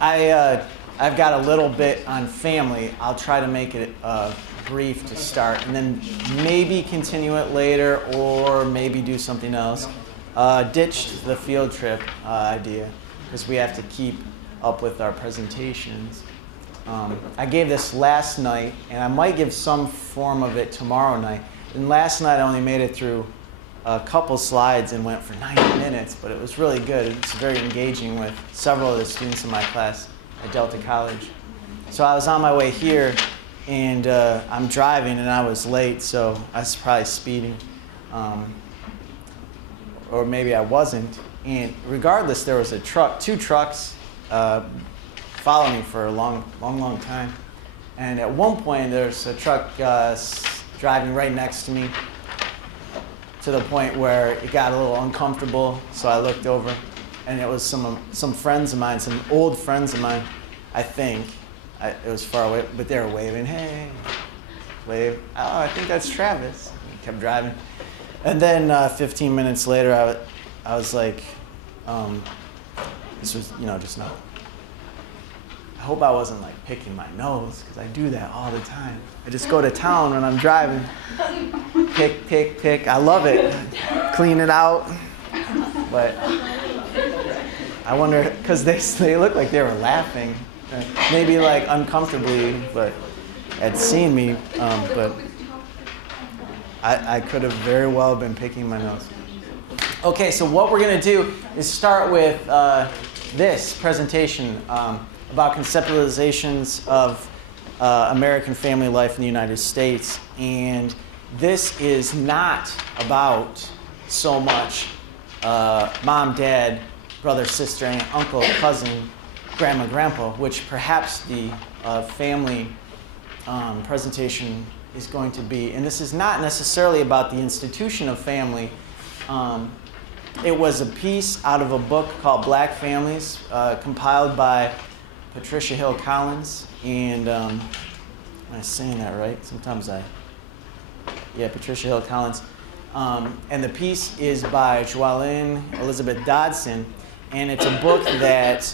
I've got a little bit on family. I'll try to make it brief to start, and then maybe continue it later, or maybe do something else. Ditched the field trip idea because we have to keep up with our presentations. I gave this last night, and I might give some form of it tomorrow night. And last night I only made it through a couple slides and went for 90 minutes, but it was really good. It's very engaging with several of the students in my class at Delta College. So I was on my way here, and I'm driving, and I was late, so I was probably speeding. Or maybe I wasn't. And regardless, there was a truck, two trucks following me for a long time. And at one point, there's a truck driving right next to me, to the point where it got a little uncomfortable. So I looked over, and it was some friends of mine, some old friends of mine, I think. It was far away, but they were waving, hey, wave. Oh, I think that's Travis. He kept driving. And then 15 minutes later, I was like, this was, just now. I hope I wasn't like picking my nose, because I do that all the time. I just go to town when I'm driving. Pick. I love it. Clean it out. But I wonder, because they looked like they were laughing. Maybe like uncomfortably, but had seen me. But I could have very well been picking my nose. Okay, so what we're going to do is start with this presentation about conceptualizations of American family life in the United States. And this is not about so much mom, dad, brother, sister, aunt, uncle, cousin, grandma, grandpa, which perhaps the family presentation is going to be. And this is not necessarily about the institution of family. It was a piece out of a book called Black Families, compiled by Patricia Hill Collins. And am I saying that right? Sometimes Patricia Hill Collins. And the piece is by Joellen Elizabeth Dodson. And it's a book that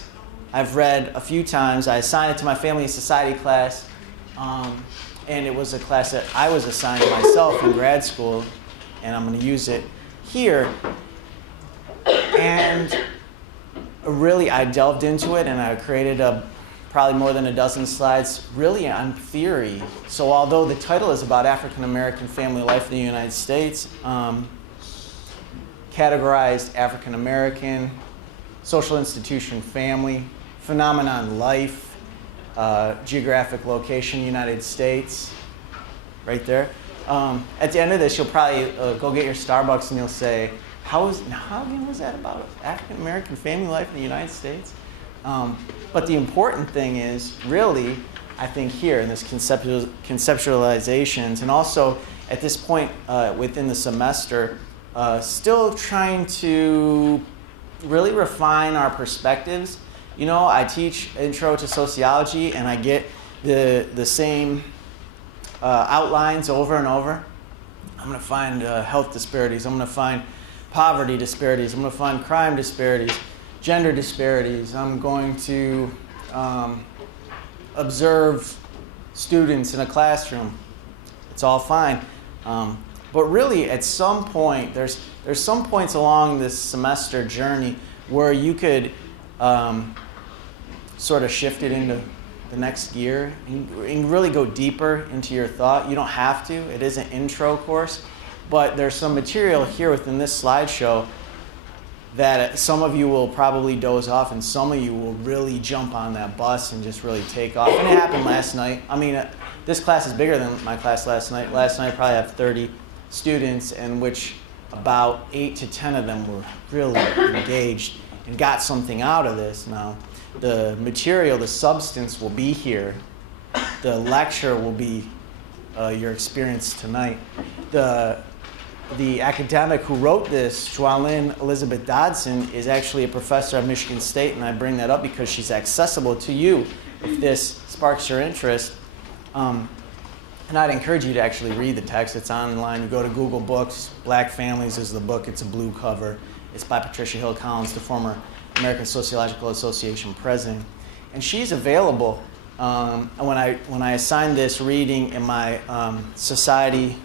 I've read a few times. I assigned it to my family and society class. And it was a class that I was assigned myself in grad school. And I'm going to use it here. And really, I delved into it, and I created probably more than a dozen slides really on theory. So although the title is about African-American family life in the United States, categorized African-American, social institution family, phenomenon life, geographic location United States, right there. At the end of this, you'll probably go get your Starbucks and you'll say, how again was that about African-American family life in the United States? But the important thing is, really, I think here in this conceptualizations, and also at this point within the semester, still trying to really refine our perspectives. I teach Intro to Sociology, and I get the same outlines over and over. I'm going to find health disparities. I'm going to find poverty disparities. I'm going to find crime disparities, gender disparities. I'm going to observe students in a classroom. It's all fine. But really, at some point, there's some points along this semester journey where you could sort of shift it into the next gear and really go deeper into your thought. You don't have to. It is an intro course. But there's some material here within this slideshow that some of you will probably doze off, and some of you will really jump on that bus and just really take off. And it happened last night. I mean, this class is bigger than my class last night. Last night I probably have 30 students, in which about 8 to 10 of them were really engaged and got something out of this. Now, the material, the substance will be here. The lecture will be your experience tonight. The academic who wrote this, Joellen Elizabeth Dodson, is actually a professor at Michigan State, and I bring that up because she's accessible to you if this sparks your interest. And I'd encourage you to actually read the text. It's online. You go to Google Books. Black Families is the book. It's a blue cover. It's by Patricia Hill Collins, the former American Sociological Association president. And she's available. When I assigned this reading in my Society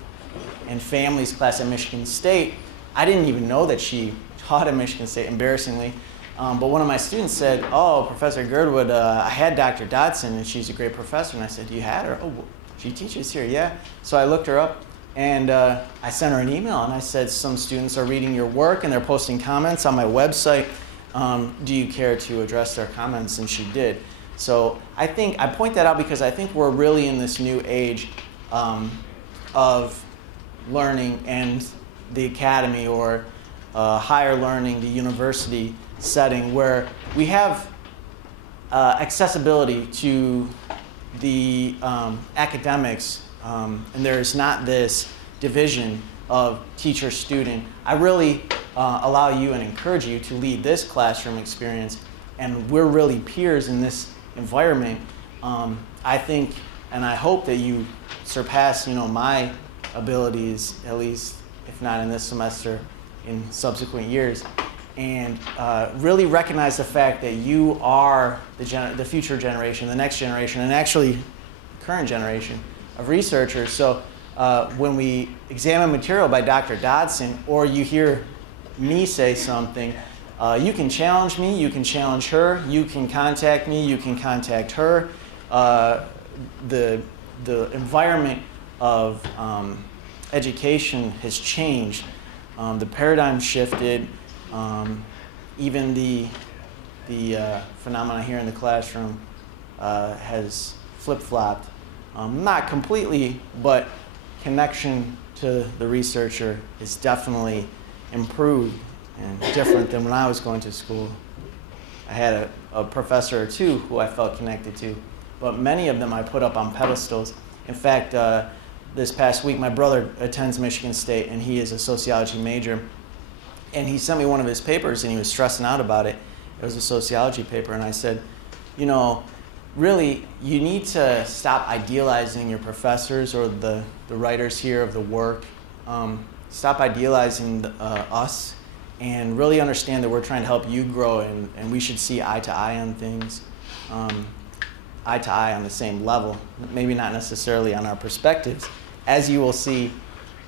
and Families class at Michigan State, I didn't even know that she taught at Michigan State, embarrassingly. But one of my students said, "Oh, Professor Girdwood, I had Dr. Dodson, and she's a great professor." And I said, "You had her? Oh, she teaches here, yeah." So I looked her up, and I sent her an email, and I said, "Some students are reading your work, and they're posting comments on my website. Do you care to address their comments?" And she did. So I point that out because I think we're really in this new age of learning and the academy, or higher learning, the university setting, where we have accessibility to the academics, and there's not this division of teacher-student. I really allow you and encourage you to lead this classroom experience, and we're really peers in this environment. I think and I hope that you surpass, my abilities, at least if not in this semester, in subsequent years, and really recognize the fact that you are the future generation, the next generation, and actually the current generation of researchers. So when we examine material by Dr. Dodson, or you hear me say something, you can challenge me, you can challenge her, you can contact me, you can contact her. The environment of education has changed. The paradigm shifted. Even the phenomena here in the classroom has flip-flopped. Not completely, but connection to the researcher is definitely improved and different than when I was going to school. I had a professor or two who I felt connected to, but many of them I put up on pedestals. In fact, this past week, my brother attends Michigan State, and he is a sociology major. And he sent me one of his papers, and he was stressing out about it. It was a sociology paper, and I said, really, you need to stop idealizing your professors or the writers here of the work. Stop idealizing us, and really understand that we're trying to help you grow, and we should see eye to eye on things, eye to eye on the same level, maybe not necessarily on our perspectives, as you will see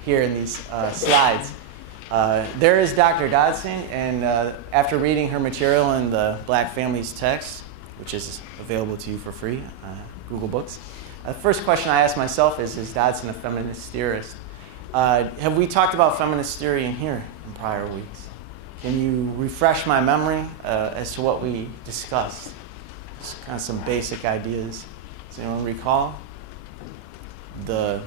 here in these slides. There is Dr. Dodson, and after reading her material in the Black Families text, which is available to you for free, Google Books, the first question I ask myself is Dodson a feminist theorist? Have we talked about feminist theory in here in prior weeks? Can you refresh my memory as to what we discussed? Just kind of some basic ideas. Does anyone recall the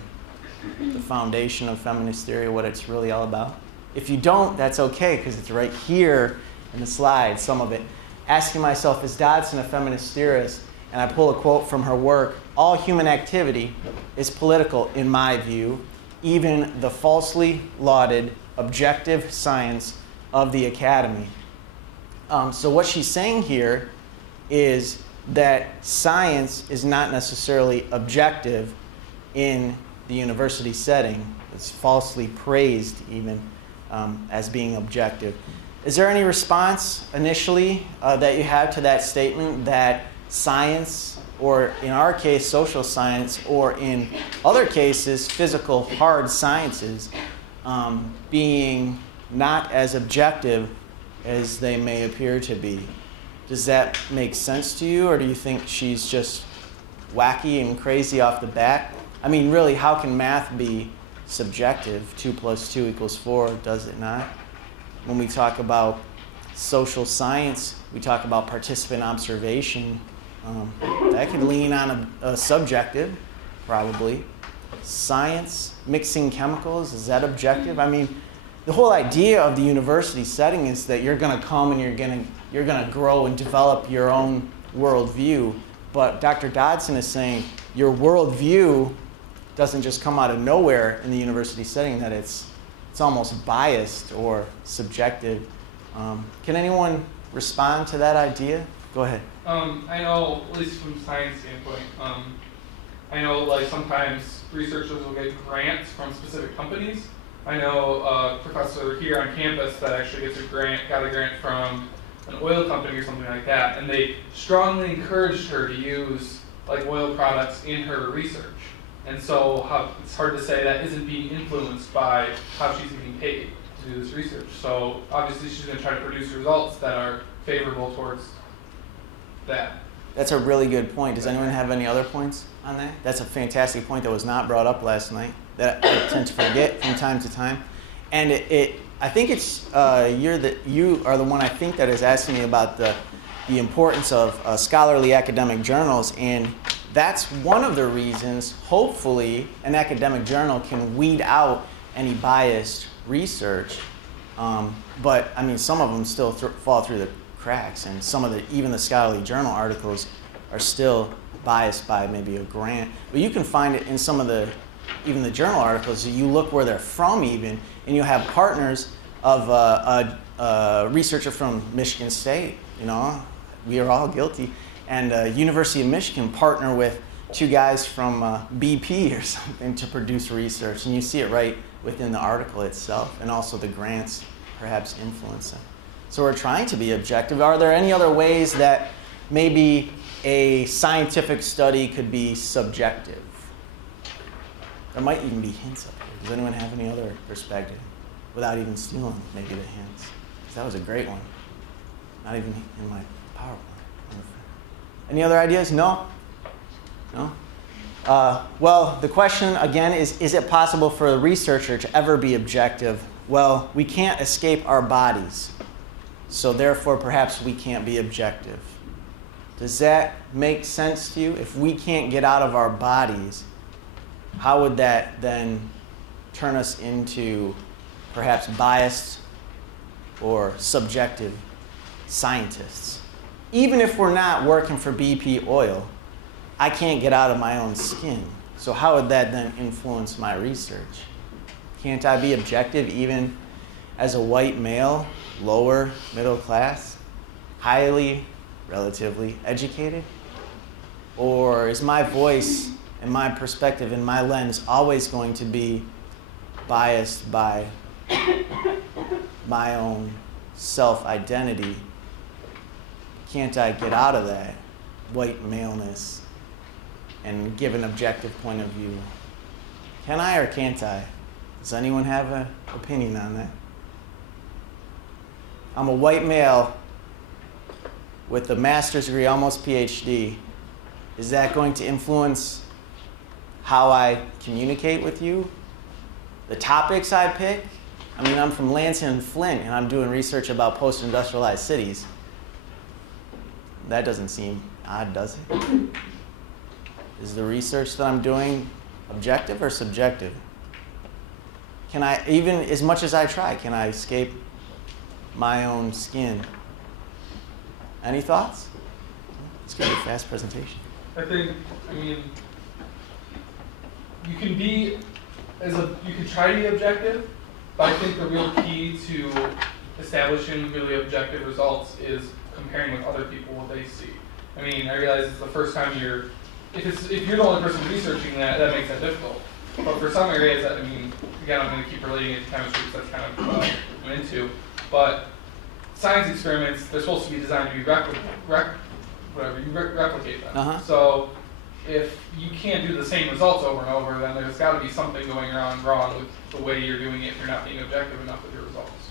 foundation of feminist theory, what it's really all about? If you don't, that's okay, because it's right here in the slide, some of it. Asking myself, is Dodson a feminist theorist? And I pull a quote from her work: "All human activity is political, in my view, even the falsely lauded objective science of the academy." So what she's saying here is that science is not necessarily objective in the university setting. It's falsely praised even as being objective. Is there any response initially that you have to that statement, that science, or in our case social science, or in other cases physical hard sciences, being not as objective as they may appear to be? Does that make sense to you, or do you think she's just wacky and crazy off the bat? I mean, really, how can math be subjective? 2 + 2 = 4, does it not? When we talk about social science, we talk about participant observation. That could lean on a subjective, probably. Science, mixing chemicals, is that objective? I mean, the whole idea of the university setting is that you're going to come and you're going to grow and develop your own worldview. But Dr. Dodson is saying your worldview doesn't just come out of nowhere in the university setting, that it's almost biased or subjective. Can anyone respond to that idea? Go ahead. I know, at least from a science standpoint, I know sometimes researchers will get grants from specific companies. I know a professor here on campus that actually got a grant from an oil company or something like that, and they strongly encouraged her to use like oil products in her research. And so it's hard to say that isn't being influenced by how she's being paid to do this research. So obviously she's going to try to produce results that are favorable towards that. That's a really good point. Does anyone have any other points on that? That's a fantastic point that was not brought up last night that I tend to forget from time to time. And I think it's you are the one I think that is asking me about the importance of scholarly academic journals, and that's one of the reasons, hopefully, an academic journal can weed out any biased research. But, I mean, some of them still fall through the cracks, and some of even the scholarly journal articles are still biased by maybe a grant. But you can find it in some of even the journal articles. You look where they're from even, and you have partners of a researcher from Michigan State, you know. We are all guilty. And University of Michigan partner with two guys from BP or something to produce research. And you see it right within the article itself, and also the grants perhaps influence it. So we're trying to be objective. Are there any other ways that maybe a scientific study could be subjective? There might even be hints up here. Does anyone have any other perspective without even stealing maybe the hints? Because that was a great one. Not even in my PowerPoint. Any other ideas? No? No? Well, the question again is it possible for a researcher to ever be objective? Well, we can't escape our bodies. So therefore, perhaps we can't be objective. Does that make sense to you? If we can't get out of our bodies, how would that then turn us into perhaps biased or subjective scientists? Even if we're not working for BP oil, I can't get out of my own skin. So how would that then influence my research? Can't I be objective even as a white male, lower middle class, highly, relatively educated? Or is my voice and my perspective and my lens always going to be biased by my own self-identity? Can't I get out of that white maleness and give an objective point of view? Can I or can't I? Does anyone have an opinion on that? I'm a white male with a master's degree, almost PhD. Is that going to influence how I communicate with you? The topics I pick? I mean, I'm from Lansing and Flint, and I'm doing research about post-industrialized cities. That doesn't seem odd, does it? Is the research that I'm doing objective or subjective? Can I, even as much as I try, can I escape my own skin? Any thoughts? It's going to be a fast presentation. I mean, you can try to be objective, but I think the real key to establishing really objective results is comparing with other people what they see. I mean, I realize it's the first time if you're the only person researching that makes that difficult. But for some areas, I mean, again, I'm going to keep relating it to chemistry because that's kind of what I'm into. But science experiments, they're supposed to be designed to be replicate them. Uh-huh. So if you can't do the same results over and over, then there's got to be something going wrong with the way you're doing it if you're not being objective enough with your results.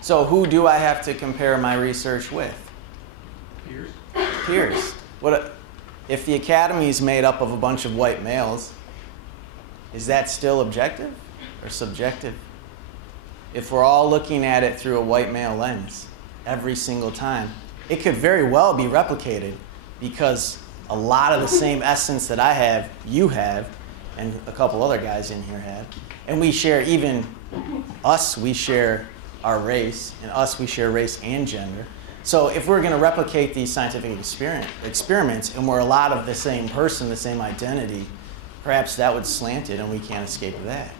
So who do I have to compare my research with? Peers. Peers. If the academy is made up of a bunch of white males, is that still objective or subjective? If we're all looking at it through a white male lens every single time, it could very well be replicated because a lot of the same essence that I have, you have, and a couple other guys in here have. And we share, even us, we share our race, and us, we share race and gender. So if we're going to replicate these scientific experiments and we're a lot of the same person, the same identity, perhaps that would slant it and we can't escape that.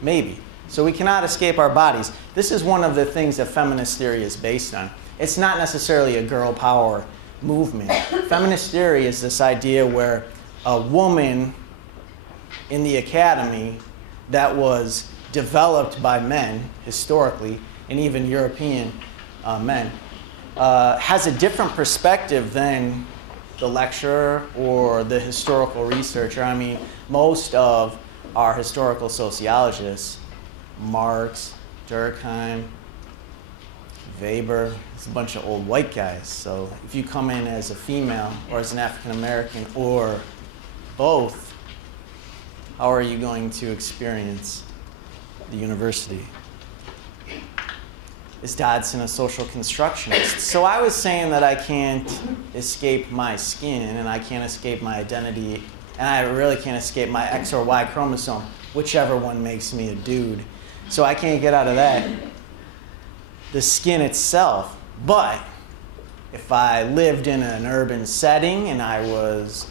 Maybe. So we cannot escape our bodies. This is one of the things that feminist theory is based on. It's not necessarily a girl power movement. Feminist theory is this idea where a woman in the academy that was developed by men historically, and even European men, has a different perspective than the lecturer or the historical researcher. I mean, most of our historical sociologists, Marx, Durkheim, Weber, it's a bunch of old white guys. So if you come in as a female or as an African American or both, how are you going to experience the university? Is Dodson a social constructionist? So I was saying that I can't escape my skin and I can't escape my identity and I really can't escape my X or Y chromosome, whichever one makes me a dude. So I can't get out of that. The skin itself. But if I lived in an urban setting and I was,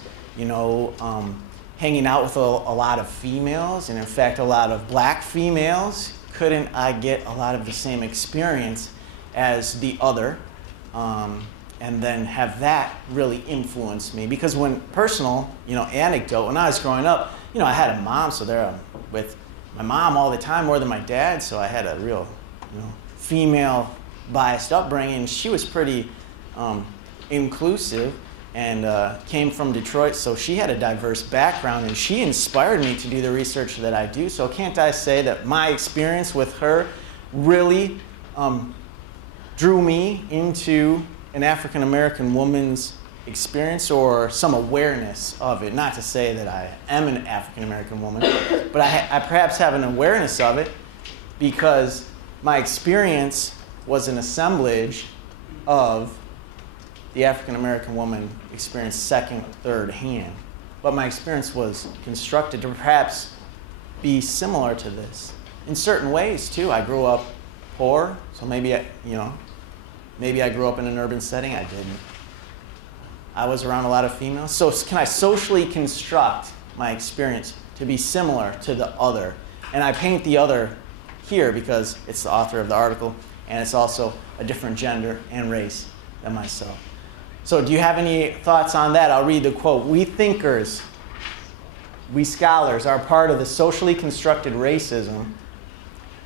hanging out with a lot of females, and in fact a lot of black females, couldn't I get a lot of the same experience as the other, and then have that really influence me? Because when personal, anecdote, when I was growing up, I had a mom, so there I'm with my mom all the time more than my dad, so I had a real, female biased upbringing. She was pretty inclusive and came from Detroit, so she had a diverse background, and she inspired me to do the research that I do. So can't I say that my experience with her really drew me into an African American woman's experience or some awareness of it? Not to say that I am an African American woman, but I perhaps have an awareness of it because my experience was an assemblage of the African American woman experience second, third hand. But my experience was constructed to perhaps be similar to this. In certain ways, too. I grew up poor, so maybe I grew up in an urban setting. I didn't. I was around a lot of females. So can I socially construct my experience to be similar to the other? And I paint the other here because it's the author of the article, and it's also a different gender and race than myself. So do you have any thoughts on that? I'll read the quote. "We thinkers, we scholars, are part of the socially constructed racism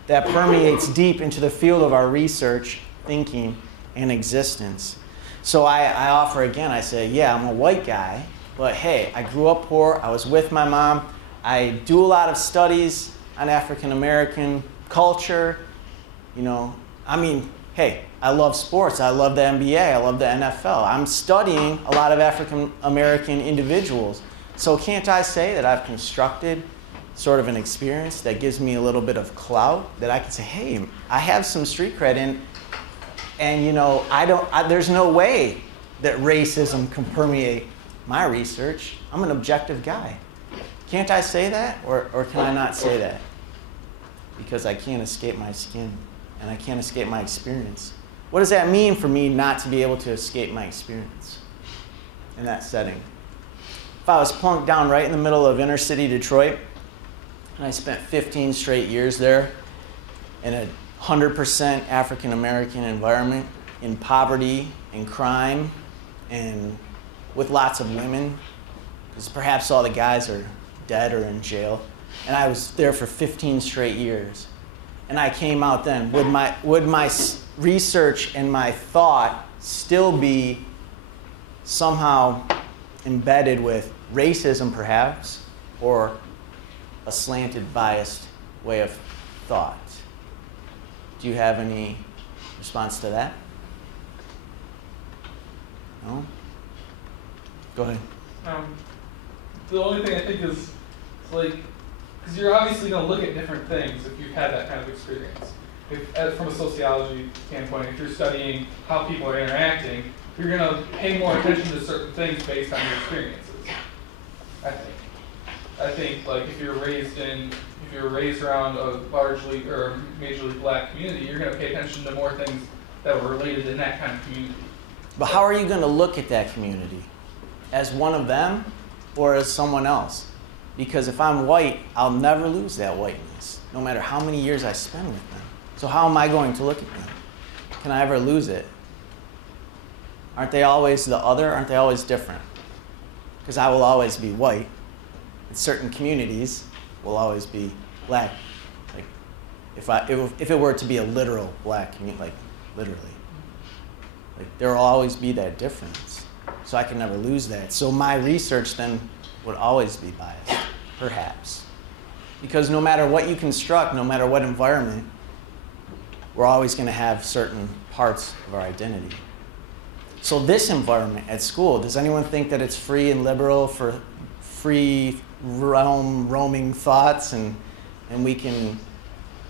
that permeates deep into the field of our research, thinking, and existence." So I offer again, I say, yeah, I'm a white guy, but hey, I grew up poor, I was with my mom, I do a lot of studies on African American culture, hey, I love sports. I love the NBA. I love the NFL. I'm studying a lot of African American individuals. So can't I say that I've constructed sort of an experience that gives me a little bit of clout, that I can say, hey, I have some street cred and there's no way that racism can permeate my research. I'm an objective guy. Can't I say that, or can I not say that? Because I can't escape my skin and I can't escape my experience. What does that mean for me not to be able to escape my experience in that setting? If I was plunked down right in the middle of inner city Detroit, and I spent 15 straight years there in a 100% African American environment, in poverty and crime, and with lots of women, because perhaps all the guys are dead or in jail, and I was there for 15 straight years. And I came out then. Would my research and my thought still be somehow embedded with racism, perhaps, or a slanted, biased way of thought? Do you have any response to that? No? Go ahead. The only thing I think is, because you're obviously going to look at different things if you've had that kind of experience. From a sociology standpoint, if you're studying how people are interacting, you're going to pay more attention to certain things based on your experiences. I think if you're raised around a largely or majorly black community, you're going to pay attention to more things that were related in that kind of community. But how are you going to look at that community? As one of them or as someone else? Because if I'm white, I'll never lose that whiteness, no matter how many years I spend with them. So how am I going to look at them? Can I ever lose it? Aren't they always the other? Aren't they always different? Because I will always be white. And certain communities will always be black. If it were to be a literal black community, literally. Like, there will always be that difference. So I can never lose that. So my research then would always be biased, perhaps. Because no matter what you construct, no matter what environment, we're always going to have certain parts of our identity. So this environment at school, does anyone think that it's free and liberal for free roaming thoughts, and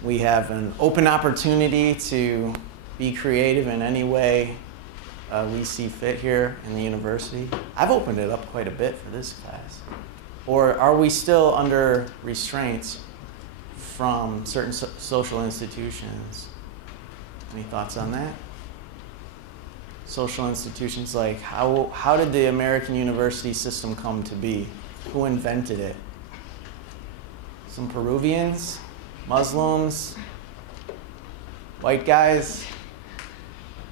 we have an open opportunity to be creative in any way we see fit here in the university? I've opened it up quite a bit for this class. Or are we still under restraints from certain social institutions? Any thoughts on that? Social institutions, like how did the American university system come to be? Who invented it? Some Peruvians? Muslims? White guys?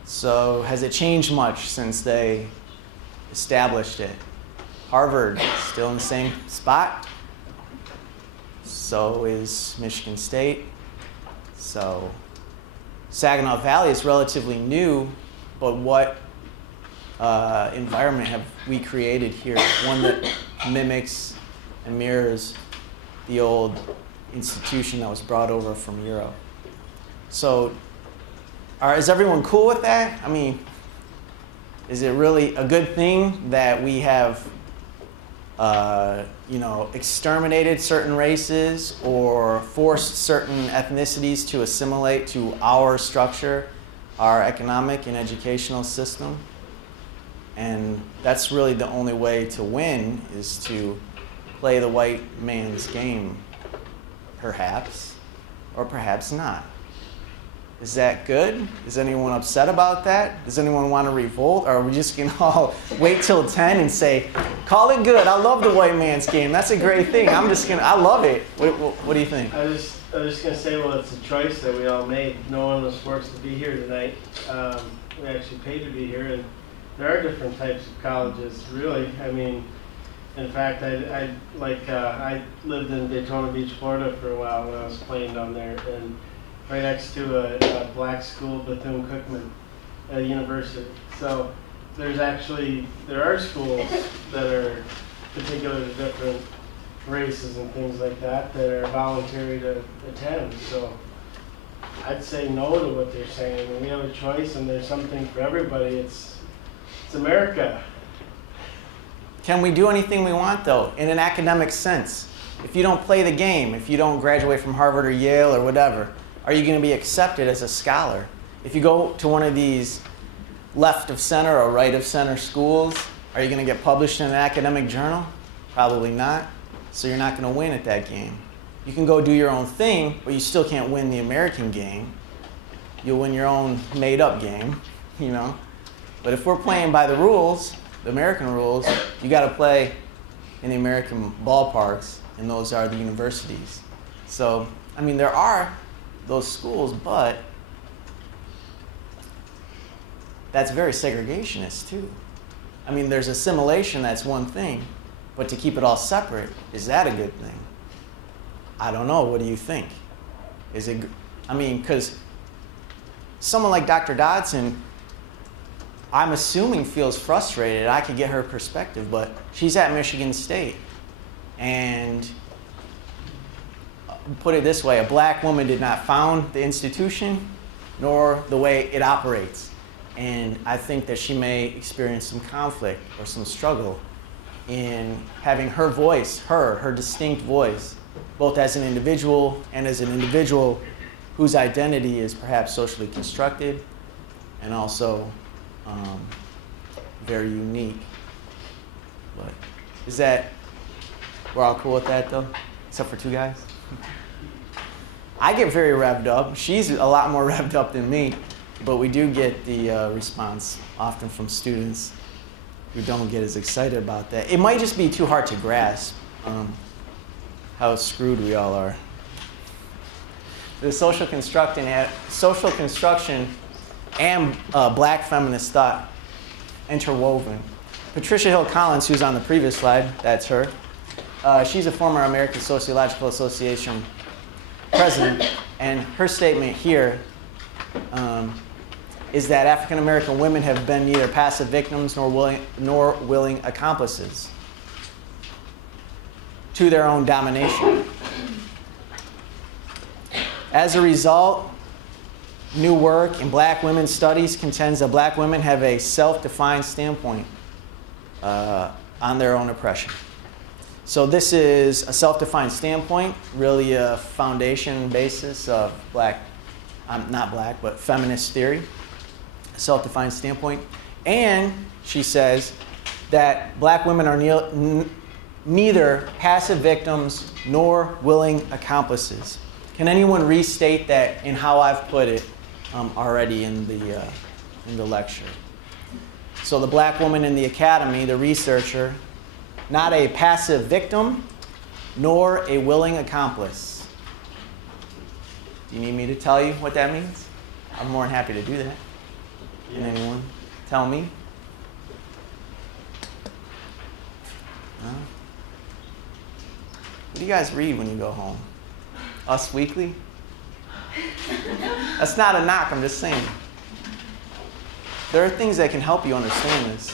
So has it changed much since they established it? Harvard, still in the same spot. So is Michigan State. So Saginaw Valley is relatively new, but what environment have we created here? One that mimics and mirrors the old institution that was brought over from Europe. So is everyone cool with that? I mean, is it really a good thing that we have exterminated certain races or forced certain ethnicities to assimilate to our structure, our economic and educational system? And that's really the only way to win, is to play the white man's game, perhaps, or perhaps not. Is that good? Is anyone upset about that? Does anyone want to revolt? Or are we just going to all wait till 10 and say, call it good, I love the white man's game, that's a great thing, I love it. What do you think? I was just going to say, well, it's a choice that we all made. No one was forced to be here tonight. We actually paid to be here, and there are different types of colleges, really. I mean, in fact, I lived in Daytona Beach, Florida for a while when I was playing down there, and right next to a black school, Bethune-Cookman University. So there are schools that are particular to different races and things like that are voluntary to attend. So I'd say no to what they're saying. I mean, we have a choice, and there's something for everybody. It's America. Can we do anything we want, though, in an academic sense? If you don't play the game, if you don't graduate from Harvard or Yale or whatever, are you going to be accepted as a scholar? If you go to one of these left of center or right of center schools, are you going to get published in an academic journal? Probably not. So you're not going to win at that game. You can go do your own thing, but you still can't win the American game. You'll win your own made-up game, But if we're playing by the rules, the American rules, you got to play in the American ballparks, and those are the universities. So, I mean, there are those schools, but that's very segregationist too. I mean, there's assimilation, that's one thing, but to keep it all separate, is that a good thing? I don't know. What do you think? Because someone like Dr. Dodson, I'm assuming, feels frustrated. I could get her perspective, but she's at Michigan State, and put it this way, a black woman did not found the institution, nor the way it operates. And I think that she may experience some conflict or some struggle in having her voice, her distinct voice, both as an individual and as an individual whose identity is perhaps socially constructed and also very unique. But we're all cool with that though, except for two guys? I get very revved up. She's a lot more revved up than me, but we do get the response often from students who don't get as excited about that. It might just be too hard to grasp how screwed we all are. The social construction and black feminist thought interwoven. Patricia Hill Collins, who's on the previous slide, that's her. She's a former American Sociological Association president, and her statement here is that African American women have been neither passive victims nor willing accomplices to their own domination. As a result, new work in black women's studies contends that black women have a self-defined standpoint on their own oppression. So this is a self-defined standpoint, really a foundation basis of feminist theory, self-defined standpoint. And she says that black women are neither passive victims nor willing accomplices. Can anyone restate that in how I've put it already in the lecture? So the black woman in the academy, the researcher, not a passive victim nor a willing accomplice. Do you need me to tell you what that means? I'm more than happy to do that. Can anyone tell me? No? What do you guys read when you go home? Us Weekly? That's not a knock, I'm just saying. There are things that can help you understand this.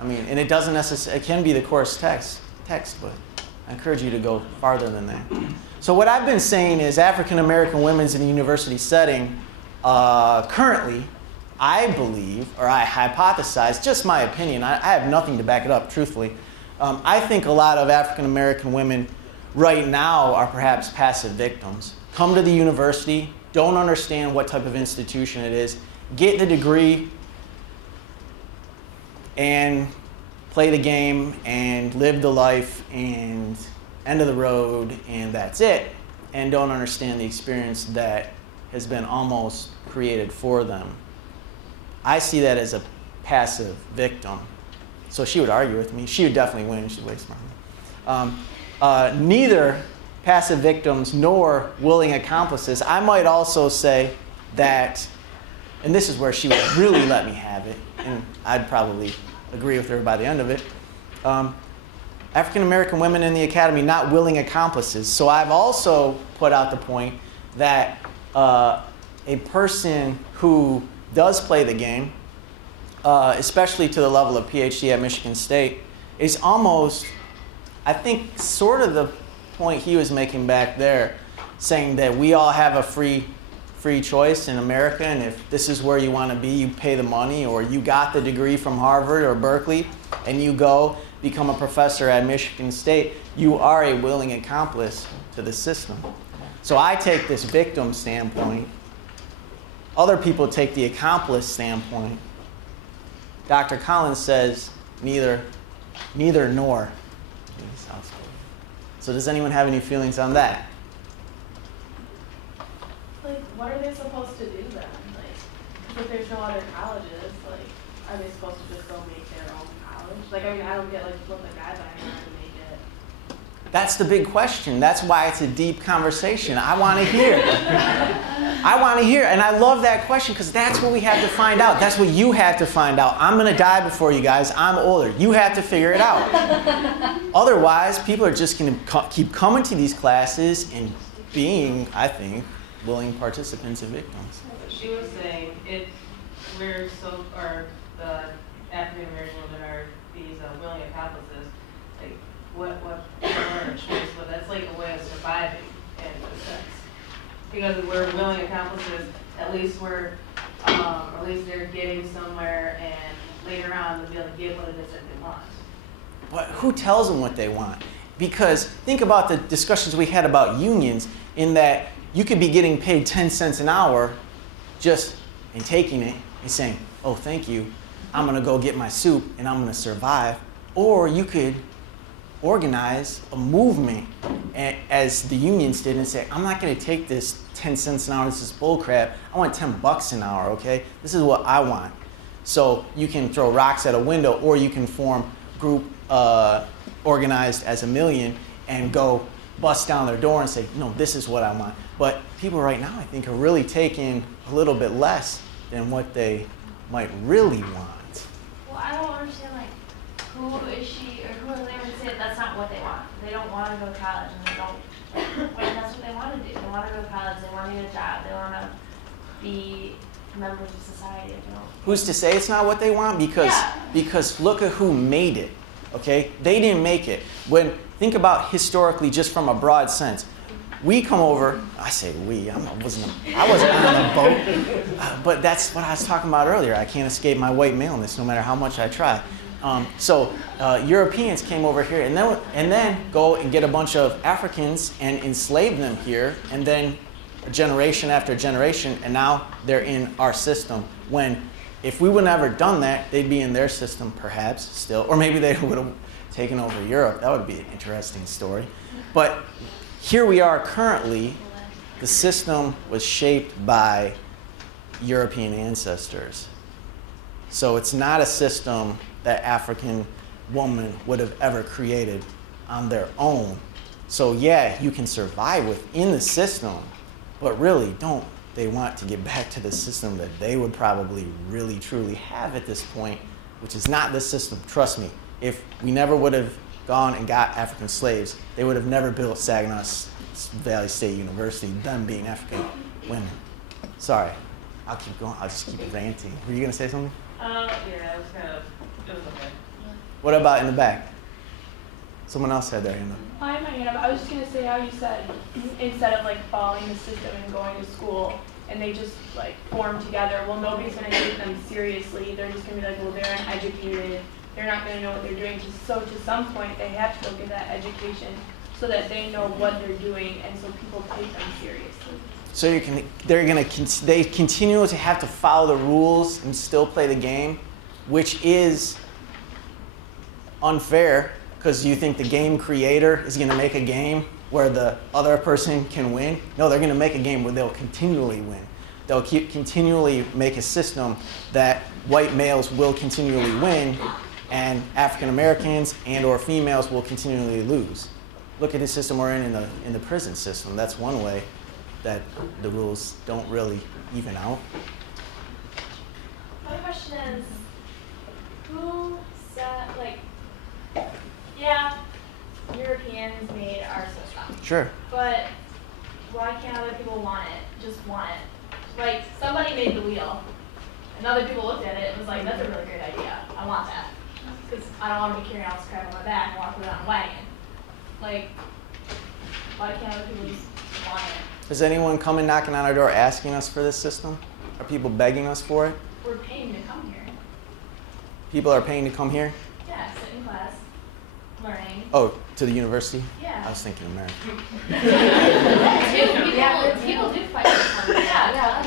I mean, and it doesn't necessarily, it can be the course text, but I encourage you to go farther than that. So what I've been saying is African American women's in a university setting, currently, I believe, or I hypothesize, just my opinion, I have nothing to back it up, truthfully. I think a lot of African American women right now are perhaps passive victims. Come to the university, don't understand what type of institution it is, get the degree, and play the game, and live the life, and end of the road, and that's it, and don't understand the experience that has been almost created for them. I see that as a passive victim. So she would argue with me. She would definitely win. She's way smarter. Neither passive victims nor willing accomplices. I might also say that, and this is where she would really let me have it, and I'd probably agree with her by the end of it. African American women in the academy, not willing accomplices. So I've also put out the point that a person who does play the game, especially to the level of PhD at Michigan State, is almost, I think, sort of the point he was making back there, saying that we all have a free choice in America, and if this is where you want to be, you pay the money, or you got the degree from Harvard or Berkeley, and you go become a professor at Michigan State, you are a willing accomplice to the system. So I take this victim standpoint. Other people take the accomplice standpoint. Dr. Collins says neither nor. So does anyone have any feelings on that? Like, what are they supposed to do then? Like, if there's no other colleges, like, are they supposed to just go make their own college? Like, I mean, I don't get, like, what the guidelines are to make it. That's the big question. That's why it's a deep conversation. I want to hear. I want to hear. And I love that question because that's what we have to find out. That's what you have to find out. I'm going to die before you guys. I'm older. You have to figure it out. Otherwise, people are just going to keep coming to these classes and being, I think, willing participants and victims. She was saying the African American women are these willing accomplices. Like what choice? But that's like a way of surviving in a sense. Because if we're willing accomplices, at least they're getting somewhere, and later on they'll be able to get what it is that they want. But who tells them what they want? Because think about the discussions we had about unions, in that you could be getting paid 10 cents an hour just in taking it and saying, oh, thank you, I'm going to go get my soup and I'm going to survive. Or you could organize a movement, as the unions did, and say, I'm not going to take this 10 cents an hour, this is bull crap. I want 10 bucks an hour, okay? This is what I want. So you can throw rocks at a window, or you can form a group organized as a million and go bust down their door and say, no, this is what I want. But people right now, I think, are really taking a little bit less than what they might really want. Well, I don't understand, like, who is she, or who are they to say that's not what they want? They don't want to go to college, and they don't, like, that's what they want to do. They want to go to college, they want to get a job, they want to be members of society. I don't. Who's to say it's not what they want? Because look at who made it. Okay, they didn't make it. Think about historically, just from a broad sense. We come over. I say we. I wasn't on a boat. But that's what I was talking about earlier. I can't escape my white maleness, no matter how much I try. So Europeans came over here, and then go and get a bunch of Africans and enslave them here, and then generation after generation, and now they're in our system. When if we would have never done that, they'd be in their system perhaps still, or maybe they would have taken over Europe. That would be an interesting story. But here we are currently. The system was shaped by European ancestors. So it's not a system that African woman would have ever created on their own. So yeah, you can survive within the system, but really don't they want to get back to the system that they would probably really truly have at this point, which is not this system. Trust me, if we never would have gone and got African slaves, they would have never built Saginaw Valley State University, them being African women. Sorry, I'll keep going. I'll just keep ranting. Were you going to say something? Yeah, it was okay. What about in the back? Someone else had their hand up. Hi, my hand up. I was just going to say how you said instead of like following the system and going to school and they just like form together, well, nobody's going to take them seriously. They're just going to be like, well, they're uneducated. They're not going to know what they're doing. So to some point, they have to go get that education so that they know what they're doing and so people take them seriously. So they continue to have to follow the rules and still play the game, which is unfair because you think the game creator is going to make a game where the other person can win. No, they're going to make a game where they'll continually win. They'll continually make a system that white males will continually win and African Americans and or females will continually lose. Look at the system we're in the prison system. That's one way that the rules don't really even out. My question is, who said, like, yeah, Europeans made our system. Sure. But why can't other people want it? Just want it. Like, somebody made the wheel, and other people looked at it and was like, that's a really great idea. I want that. Because I don't want to be carrying all this crap on my back and walk around a wagon. Like, why can't other people just want it? Is anyone coming knocking on our door asking us for this system? Are people begging us for it? We're paying to come here. People are paying to come here? Yeah, sit in class, learning. Oh, to the university? Yeah. I was thinking America. People do fight to come here. Yeah.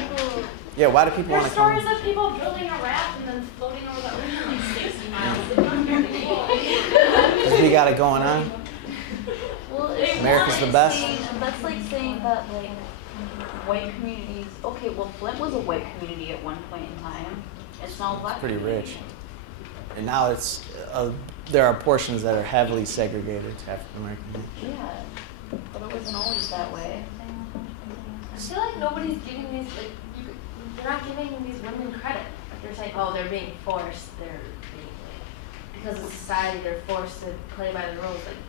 Yeah, why do people want to come? There's stories of people building a raft and then floating over the ocean like 60 miles to come here. Because we got it going on. Well, America's the best. That's like saying that like white communities. Okay, well Flint was a white community at one point in time. It's now a black. It's pretty community. rich. And now it's there are portions that are heavily segregated to African American. Yeah, but it wasn't always that way. I feel like nobody's giving these, like, they're not giving these women credit. Like they're saying, oh, they're being forced. They're being, like, because of society, they're forced to play by the rules. Like,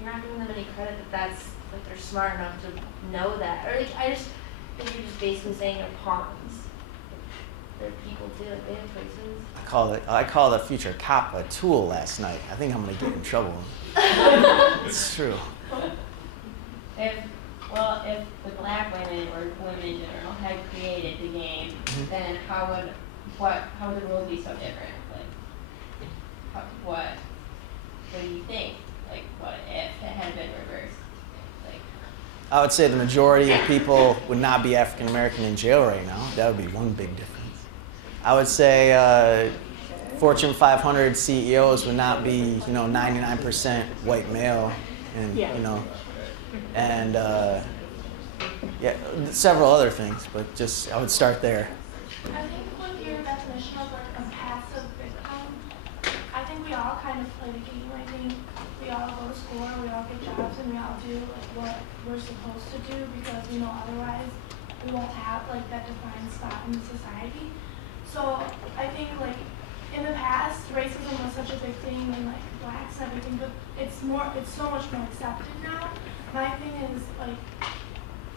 you're not giving them any credit that that's, like, they're smart enough to know that. Or, like, I just think you're just basically saying they're pawns. They're people, too. Like, they have choices. I called a future cop a tool last night. I think I'm going to get in trouble. It's true. If the black women or women in general had created the game, then how would the rules be so different? Like, what do you think? Like, what if it had been reversed? Like, I would say the majority of people would not be African American in jail right now. That would be one big difference. I would say Fortune 500 CEOs would not be, 99% white male, and and several other things. But just I would start there. I think with your definition of like a passive victim, I think we all kind of play the game. I think we all go to school and we all get jobs and we all do like what we're supposed to do because we know otherwise we won't have like that defined spot in society. So I think like in the past racism was such a big thing and like blacks and everything, but it's so much more accepted now. My thing is like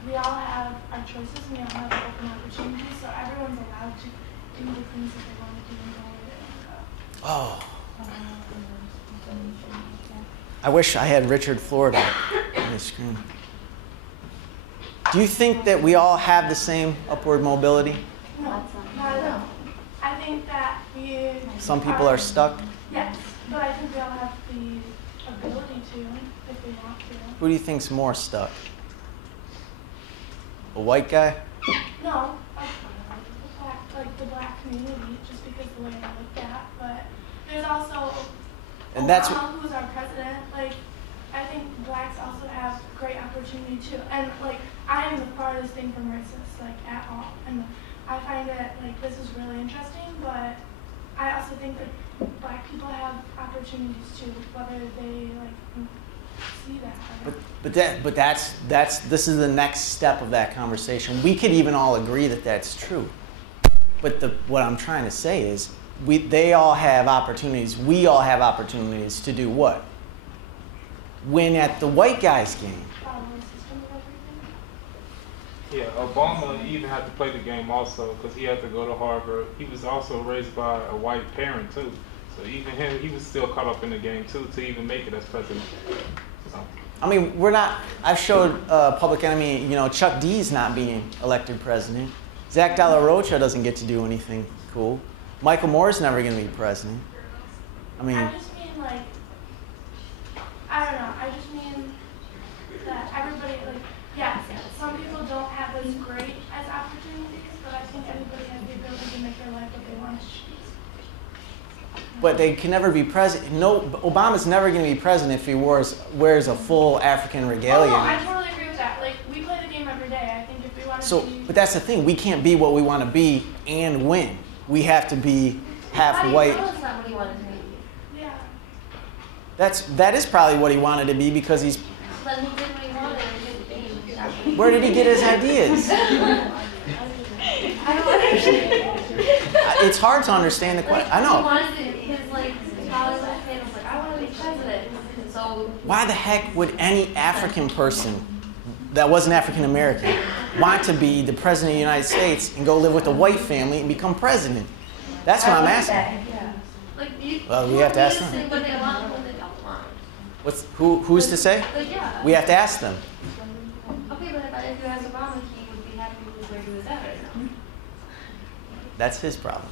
we all have our choices and we all have open opportunities, so everyone's allowed to do the things that they want to do and go where they want to go. Oh. I wish I had Richard Florida on the screen. Do you think that we all have the same upward mobility? No, not at all. I think that Some people are stuck. Yes, but I think we all have the ability to, if we want to. Who do you think's more stuck? A white guy? No, like the black community, just because the way I look at. But there's also And that's Obama, who's our president. Like, I think blacks also have great opportunity too. And like, I am the farthest thing from racist, like at all. And I find that like this is really interesting, but I also think that black people have opportunities too, whether they like see that. But this is the next step of that conversation. We could even all agree that that's true. But what I'm trying to say is they all have opportunities. We all have opportunities to do what? Win at the white guy's game. Yeah, Obama even had to play the game also because he had to go to Harvard. He was also raised by a white parent too. So even him, he was still caught up in the game too to even make it as president. So. I mean, I've showed Public Enemy, Chuck D's not being elected president. Zach De La Rocha doesn't get to do anything cool. Michael Moore's never going to be president. I mean... I just mean like, I don't know, I just mean that everybody, like, yes, some people don't have as great as opportunities, but I think everybody has the ability to make their life what they want to choose. But they can never be president. No, Obama's never going to be president if he wears a full African regalia. Oh, no, I totally agree with that. Like, we play the game every day. I think if we want to be... But that's the thing. We can't be what we want to be and win. We have to be half white. That's not what he wanted to be. Yeah. That is probably what he wanted to be because he's... But he did what he wanted and he didn't be. Where did he get his ideas? I don't understand. It's hard to understand the question. I know. He wanted his college life was like, I want to be president. So Why the heck would any African person that wasn't African American want to be the president of the United States and go live with a white family and become president? That's what I'm asking. like We have to ask them. Say what they want and what they don't want. Who's to say? Like, yeah. We have to ask them. Okay, but if you ask Obama, he would be happy with where he was at right now. That's his problem.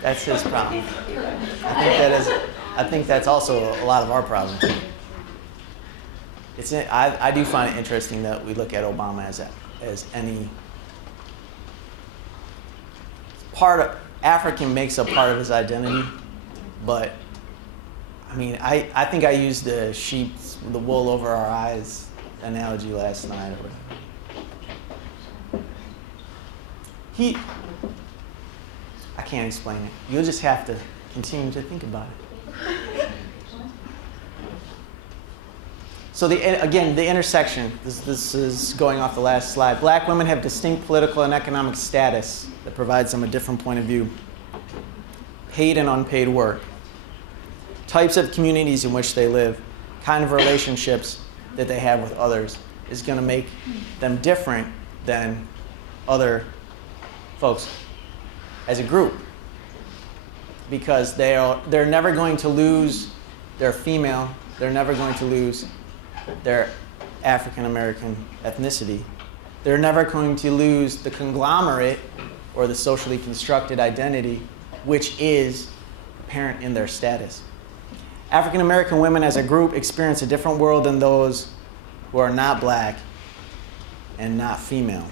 That's his problem. I think that's also a lot of our problem. I do find it interesting that we look at Obama as any part of African makes up part of his identity, but I mean I think I used the the wool over our eyes analogy last night. I can't explain it. You'll just have to continue to think about it. So again, the intersection, this is going off the last slide. Black women have distinct political and economic status that provides them a different point of view. Paid and unpaid work. Types of communities in which they live, kind of relationships that they have with others is going to make them different than other folks as a group. Because they're never going to lose their female, they're never going to lose their African American ethnicity. They're never going to lose the conglomerate or the socially constructed identity, which is apparent in their status. African American women as a group experience a different world than those who are not black and not female.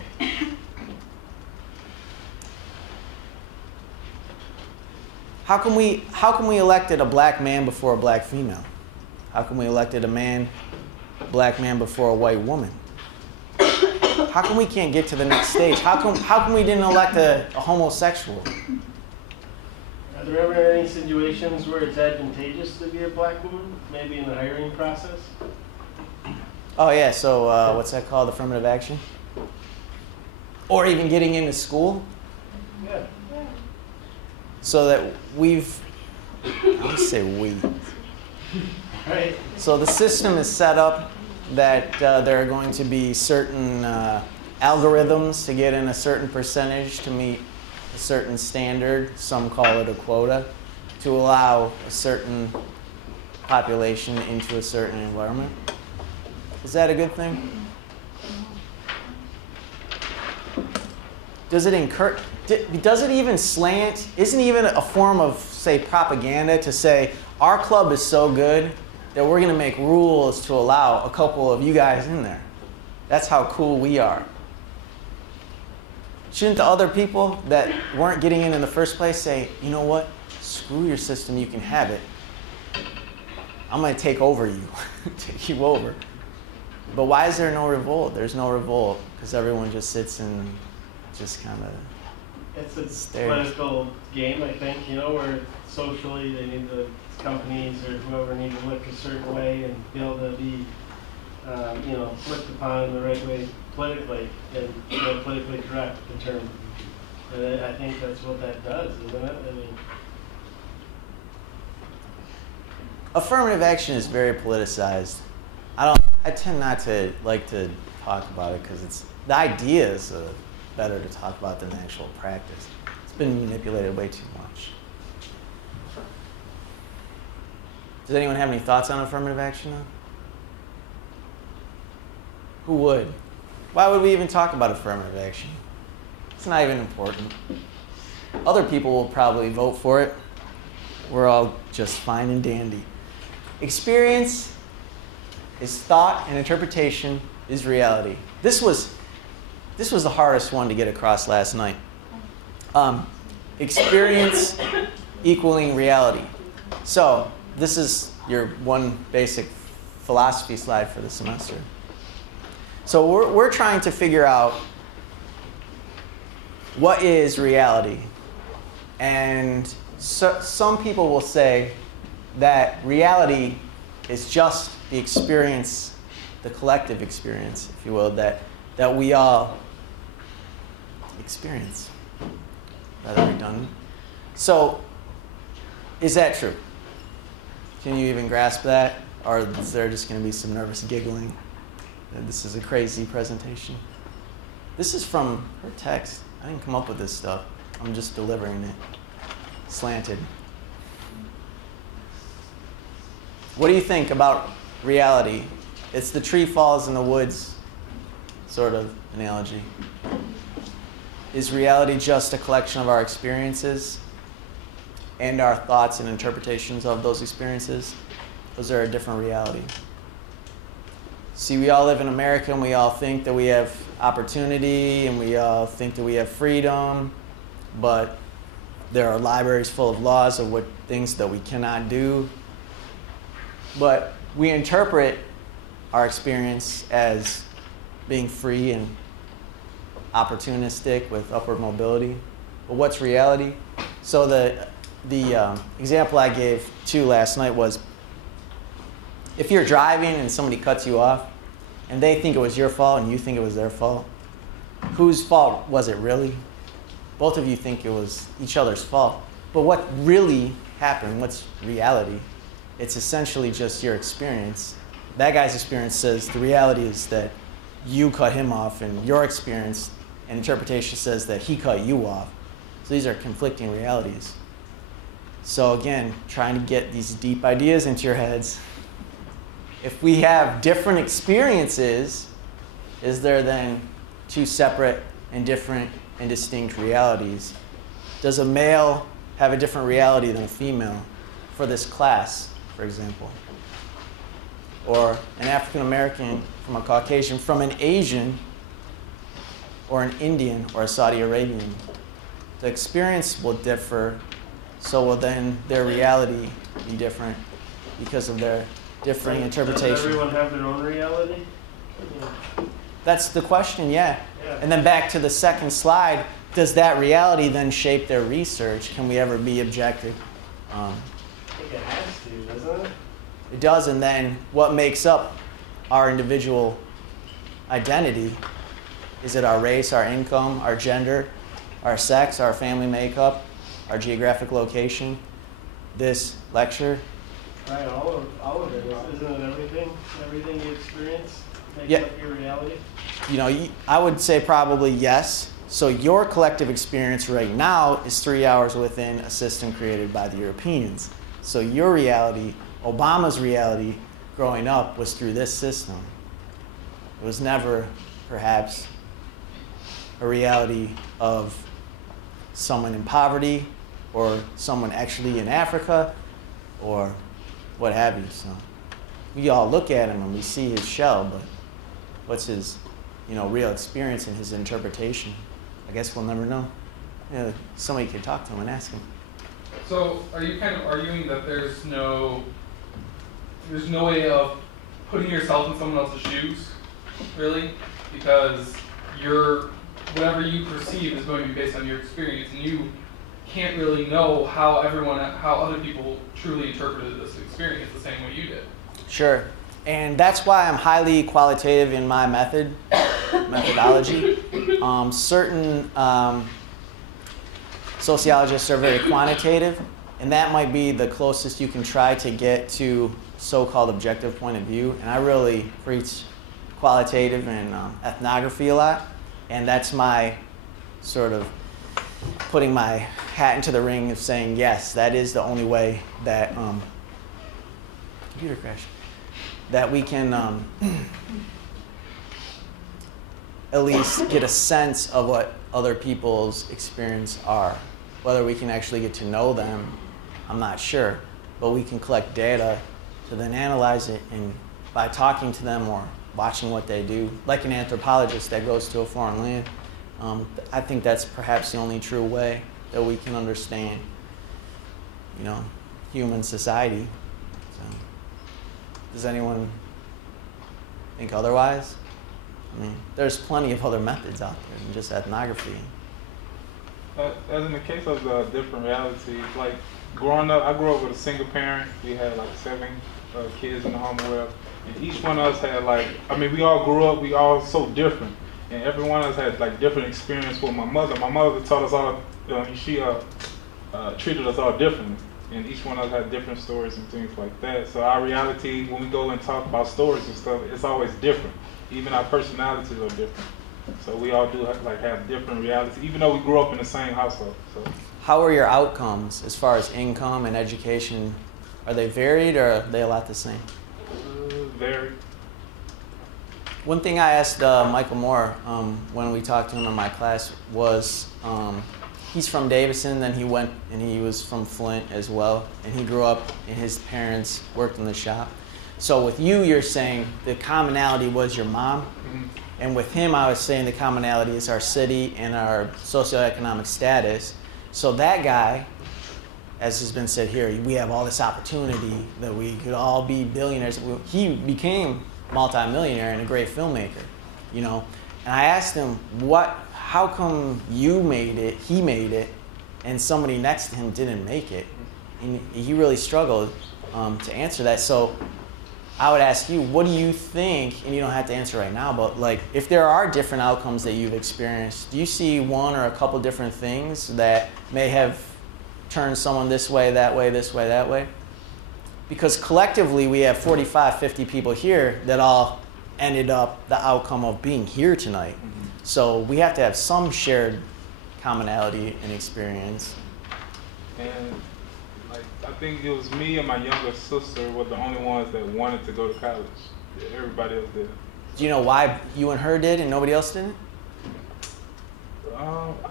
How can we elected a black man before a black female? How can we elected a black man before a white woman? How come we can't get to the next stage? How come we didn't elect a homosexual? Are there ever any situations where it's advantageous to be a black woman, maybe in the hiring process? Oh yeah, so what's that called? Affirmative action? Or even getting into school? Yeah. So that I say we. Right. So the system is set up that there are going to be certain algorithms to get in a certain percentage to meet a certain standard, some call it a quota, to allow a certain population into a certain environment. Is that a good thing? Does it even slant? Isn't even a form of, say, propaganda to say, our club is so good that we're going to make rules to allow a couple of you guys in there. That's how cool we are. Shouldn't the other people that weren't getting in the first place say, you know what, screw your system, you can have it. I'm going to take over you, take you over. But why is there no revolt? There's no revolt because everyone just sits and just kind of It's a stares. political game, I think, where socially they need the companies or whoever need to look a certain way and be able to be, looked upon in the right way politically and politically correct the term. And I think that's what that does, isn't it? I mean, affirmative action is very politicized. I tend not to like to talk about it because the ideas are better to talk about than the actual practice. It's been manipulated way too much. Does anyone have any thoughts on affirmative action now? Who would? Why would we even talk about affirmative action? It's not even important. Other people will probably vote for it. We're all just fine and dandy. Experience is thought and interpretation is reality. This was the hardest one to get across last night. Experience equaling reality. So this is your one basic philosophy slide for the semester. So we're trying to figure out what is reality. And so, some people will say that reality is just the experience, the collective experience, if you will, that we all experience. Rather redundant. So, is that true? Can you even grasp that? Or is there just going to be some nervous giggling? This is a crazy presentation. This is from her text. I didn't come up with this stuff. I'm just delivering it. Slanted. What do you think about reality? It's the tree falls in the woods sort of analogy. Is reality just a collection of our experiences and our thoughts and interpretations of those experiences? Those are a different reality. See, we all live in America and we all think that we have opportunity and we all think that we have freedom, but there are libraries full of laws of what things that we cannot do. But we interpret our experience as being free and opportunistic with upward mobility. But what's reality? So the example I gave too last night was, if you're driving and somebody cuts you off and they think it was your fault and you think it was their fault, whose fault was it really? Both of you think it was each other's fault. But what really happened, what's reality? It's essentially just your experience. That guy's experience says the reality is that you cut him off, and your experience and interpretation says that he cut you off. So these are conflicting realities. So again, trying to get these deep ideas into your heads. If we have different experiences, is there then two separate and different and distinct realities? Does a male have a different reality than a female for this class, for example? Or an African American from a Caucasian from an Asian or an Indian or a Saudi Arabian? The experience will differ, so will then their reality be different because of their differing interpretation. Does everyone have their own reality? Yeah. That's the question, yeah. And then back to the second slide, does that reality then shape their research? Can we ever be objective? I think it has to, doesn't it? It does, and then what makes up our individual identity? Is it our race, our income, our gender, our sex, our family makeup, our geographic location? This lecture Right, all of it. Isn't it everything? Everything you experience makes Yeah. up your reality? You know, I would say probably yes. So your collective experience right now is 3 hours within a system created by the Europeans. So your reality, Obama's reality growing up was through this system. It was never, perhaps, a reality of someone in poverty or someone actually in Africa or what have you. So we all look at him and we see his shell, but what's his, real experience and his interpretation? I guess we'll never know. Somebody could talk to him and ask him. So are you kind of arguing that there's no way of putting yourself in someone else's shoes, really? Because whatever you perceive is going to be based on your experience, and you can't really know how other people truly interpreted this experience the same way you did. Sure. And that's why I'm highly qualitative in my methodology. Certain sociologists are very quantitative, and that might be the closest you can try to get to so-called objective point of view. And I really preach qualitative and ethnography a lot, and that's my sort of putting my hat into the ring of saying, yes, that is the only way that computer crash, that we can at least get a sense of what other people's experience are. Whether we can actually get to know them, I'm not sure, but we can collect data to then analyze it, and by talking to them or watching what they do, like an anthropologist that goes to a foreign land, I think that's perhaps the only true way that we can understand, human society. So, does anyone think otherwise? I mean, there's plenty of other methods out there than just ethnography. As in the case of the different realities, like growing up, I grew up with a single parent. We had like 7 kids in the home where, and each one of us had we all grew up, we all so different. And every one of us had like different experience with my mother. My mother taught us all, she treated us all differently. And each one of us had different stories and things like that. So our reality, when we go and talk about stories and stuff, it's always different. Even our personalities are different. So we all do have different realities, even though we grew up in the same household. So, how are your outcomes as far as income and education? Are they varied or are they a lot the same? Varied. One thing I asked Michael Moore when we talked to him in my class was, he's from Davison, then he went and he was from Flint as well, and he grew up and his parents worked in the shop. So with you, you're saying the commonality was your mom, and with him, I was saying the commonality is our city and our socioeconomic status. So that guy, as has been said here, we have all this opportunity that we could all be billionaires. He became multimillionaire and a great filmmaker, And I asked him, how come you made it, he made it, and somebody next to him didn't make it? And he really struggled to answer that. So I would ask you, what do you think, and you don't have to answer right now, but if there are different outcomes that you've experienced, do you see one or a couple different things that may have turned someone this way, that way, this way, that way? Because collectively, we have 45, 50 people here that all ended up the outcome of being here tonight. So we have to have some shared commonality and experience. And I think it was me and my younger sister were the only ones that wanted to go to college. Everybody else did. Do you know why you and her did and nobody else didn't?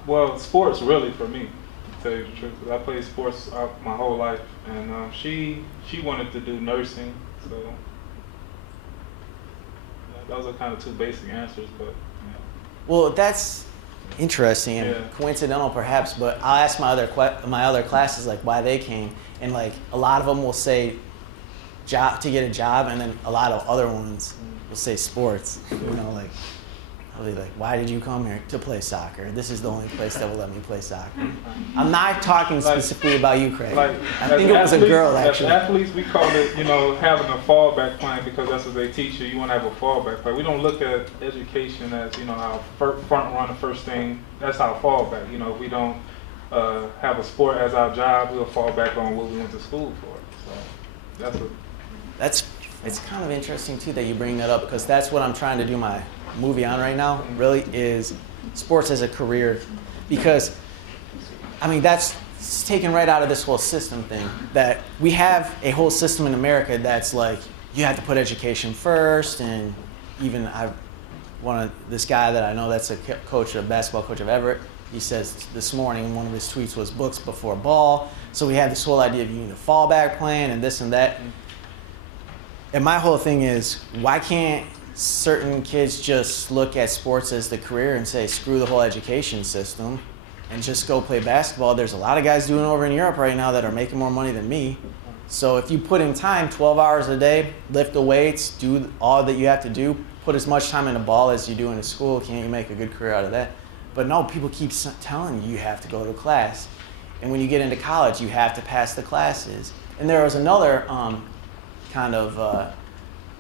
Well, sports really for me, to tell you the truth. I played sports my whole life, and she wanted to do nursing, so those are kind of 2 basic answers, but yeah. Well, that's interesting and coincidental perhaps, but I'll ask my other classes why they came, and a lot of them will say to get a job, and then a lot of other ones will say sports. I'll be like, why did you come here? To play soccer. This is the only place that will let me play soccer. I'm not talking specifically about you, Craig. I think it was a girl, actually. As athletes, we call it, having a fallback plan, because that's what they teach you. You want to have a fallback plan. We don't look at education as, our front run, the first thing. That's our fallback. If we don't have a sport as our job, we'll fall back on what we went to school for. So. It's kind of interesting too that you bring that up, because that's what I'm trying to do my movie on right now, really, is sports as a career. Because, I mean, that's taken right out of this whole system thing, that we have a whole system in America that's like, you have to put education first, and even this guy that I know that's a basketball coach of Everett, he says this morning, one of his tweets was books before ball. So we have this whole idea of you need a fallback plan and this and that. And my whole thing is, why can't certain kids just look at sports as the career and say, screw the whole education system and just go play basketball? There's a lot of guys doing it over in Europe right now that are making more money than me. So if you put in time, 12 hours a day, lift the weights, do all that you have to do, put as much time in the ball as you do in a school, can't you make a good career out of that? But no, people keep telling you have to go to class. And when you get into college, you have to pass the classes. And there was another kind of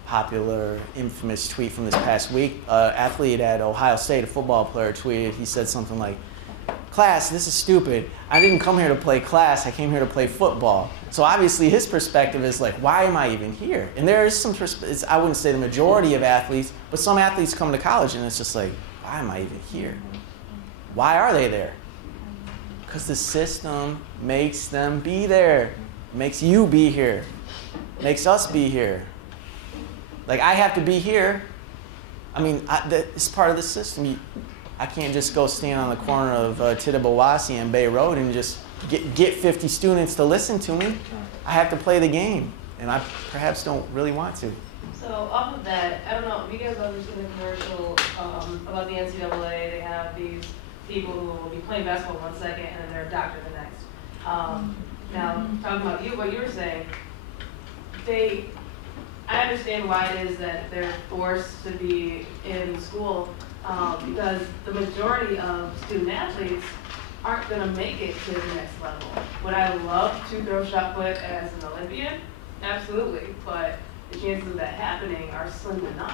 popular, infamous tweet from this past week. Athlete at Ohio State, a football player, tweeted, he said something like, class, this is stupid. I didn't come here to play class, I came here to play football. So obviously his perspective is like, why am I even here? And there is some, I wouldn't say the majority of athletes, but some athletes come to college and it's just like, why am I even here? Why are they there? Because the system makes them be there. Makes you be here. Makes us be here. Like, I have to be here. I mean, it's part of the system. I can't just go stand on the corner of Tittawasi and Bay Road and just get 50 students to listen to me. I have to play the game, and I perhaps don't really want to. So off of that, I don't know, if you guys ever seen the commercial about the NCAA, they have these people who will be playing basketball 1 second and then they're a doctor the next. Now, talking about what you were saying, I understand why it is that they're forced to be in school because the majority of student athletes aren't going to make it to the next level. Would I love to throw shot put as an Olympian? Absolutely, but the chances of that happening are slim to none.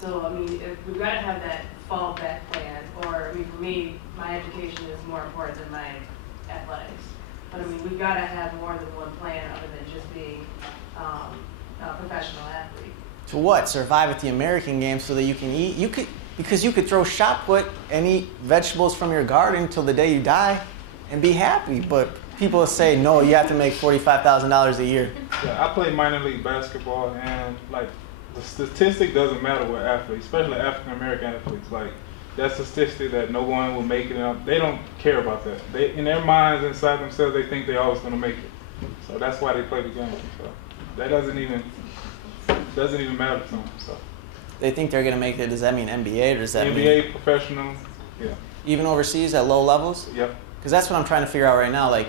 So, I mean, if we've got to have that fallback plan, or, I mean, for me, my education is more important than my athletics. But, I mean, we've got to have more than one plan other than just being a professional athlete. To what? Survive at the American Games so that you can eat? Because you could throw shot put and eat vegetables from your garden till the day you die and be happy. But people say, no, you have to make $45,000 a year. Yeah, I play minor league basketball, and like the statistic doesn't matter with athletes, especially African American athletes. Like that statistic that no one will make it, they don't care about that. They, in their minds, inside themselves, they think they're always going to make it. So that's why they play the game. So that doesn't even matter to them. So they think they're going to make it. Does that mean NBA, or does that mean NBA, professional? Yeah. Even overseas at low levels? Yep. Because that's what I'm trying to figure out right now. Like,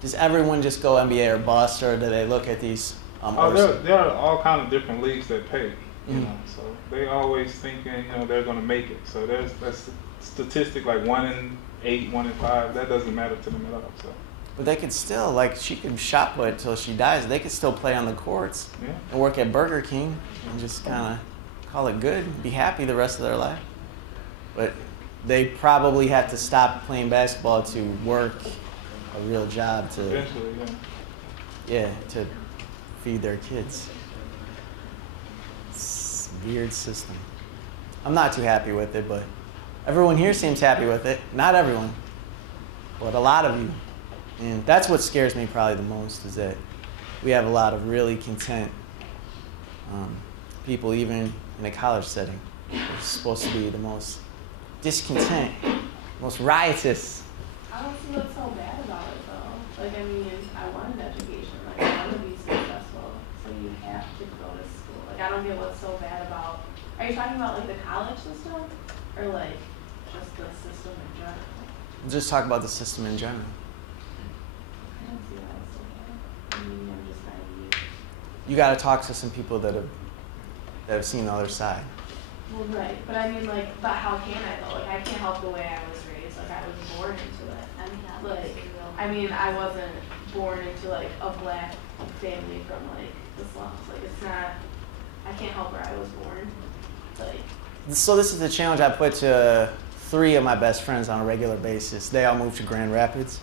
does everyone just go NBA or bust, or do they look at these? There are all kind of different leagues that pay. You know, so they always thinking they're going to make it. So there's a statistic like 1 in 8, 1 in 5. That doesn't matter to them at all. So. But they could still, like, she could shot put until she dies. They could still play on the courts and work at Burger King and just kind of call it good, be happy the rest of their life. But they probably have to stop playing basketball to work a real job to eventually, to feed their kids. It's a weird system. I'm not too happy with it, but everyone here seems happy with it. Not everyone, but a lot of you. And that's what scares me probably the most, is that we have a lot of really content people, even in a college setting. They're supposed to be the most discontent, most riotous. I don't see what's so bad about it, though. Like, I mean, I want an education. Like, I want to be successful, so you have to go to school. Like, I don't get what's so bad about. Are you talking about, like, the college system, or, like, just the system in general? We'll just talk about the system in general. I don't see why it's so bad. I mean, I'm just naive. You got to talk to some people that have seen the other side. Well, right, but I mean, like, but how can I though? Like, I can't help the way I was raised. Like, I was born into it. Like, I mean, I wasn't born into like a black family from like the slums. Like, it's not. I can't help where I was born. Like. So this is the challenge I put to 3 of my best friends on a regular basis. They all moved to Grand Rapids,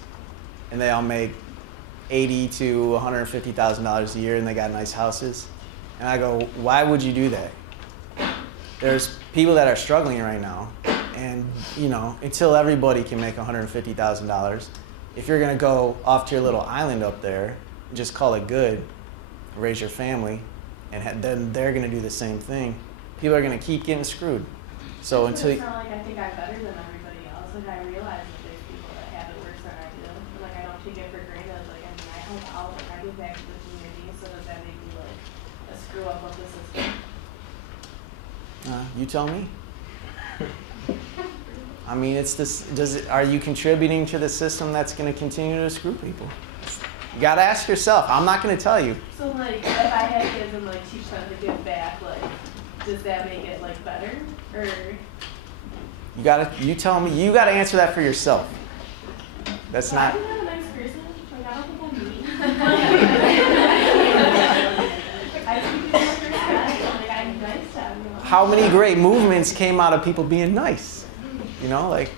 and they all make $80,000 to $150,000 a year and they got nice houses. And I go, why would you do that? There's people that are struggling right now. And, you know, until everybody can make $150,000, if you're going to go off to your little island up there, just call it good, raise your family, and then they're going to do the same thing, people are going to keep getting screwed. So until it's not like I think I'm better than everybody else. Like I realize that there's people that have it worse than I do. But like I don't take it for granted. Like I mean, I help out. Like I give back to the community. So does that make me like a screw up of the system? you tell me. I mean, it's this. Are you contributing to the system that's going to continue to screw people? You got to ask yourself. I'm not going to tell you. So like, if I had kids and like teach them to give back, like, does that make it like better? Or you tell me. You got to answer that for yourself. That's well, not. I think I'm a nice person. Like I don't think I'm mean. I treat people with respect. Like I'm nice to everyone. How many great movements came out of people being nice? You know, like,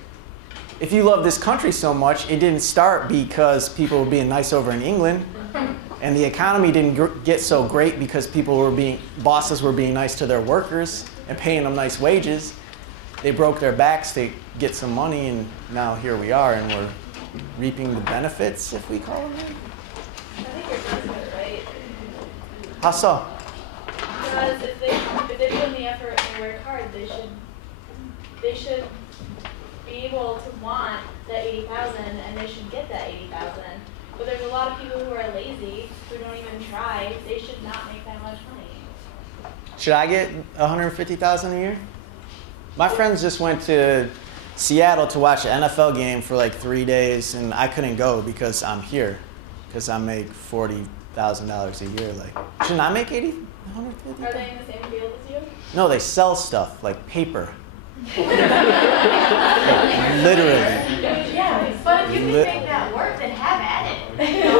if you love this country so much, it didn't start because people were being nice over in England, and the economy didn't get so great because bosses were being nice to their workers and paying them nice wages. They broke their backs to get some money, and now here we are, and we're reaping the benefits, if we call them that. I think you're president, right? How so? Because if they put in the effort and work hard, they should be able to want that 80,000 and they should get that 80,000. But there's a lot of people who are lazy, who don't even try. They should not make that much money. Should I get $150,000 a year? My friends just went to Seattle to watch an NFL game for like 3 days, and I couldn't go because I'm here, because I make $40,000 a year. Like, shouldn't I make $150,000? Are they in the same field as you? No, they sell stuff like paper. Like, literally. Yeah, but if you can make that work, then have at it. You know?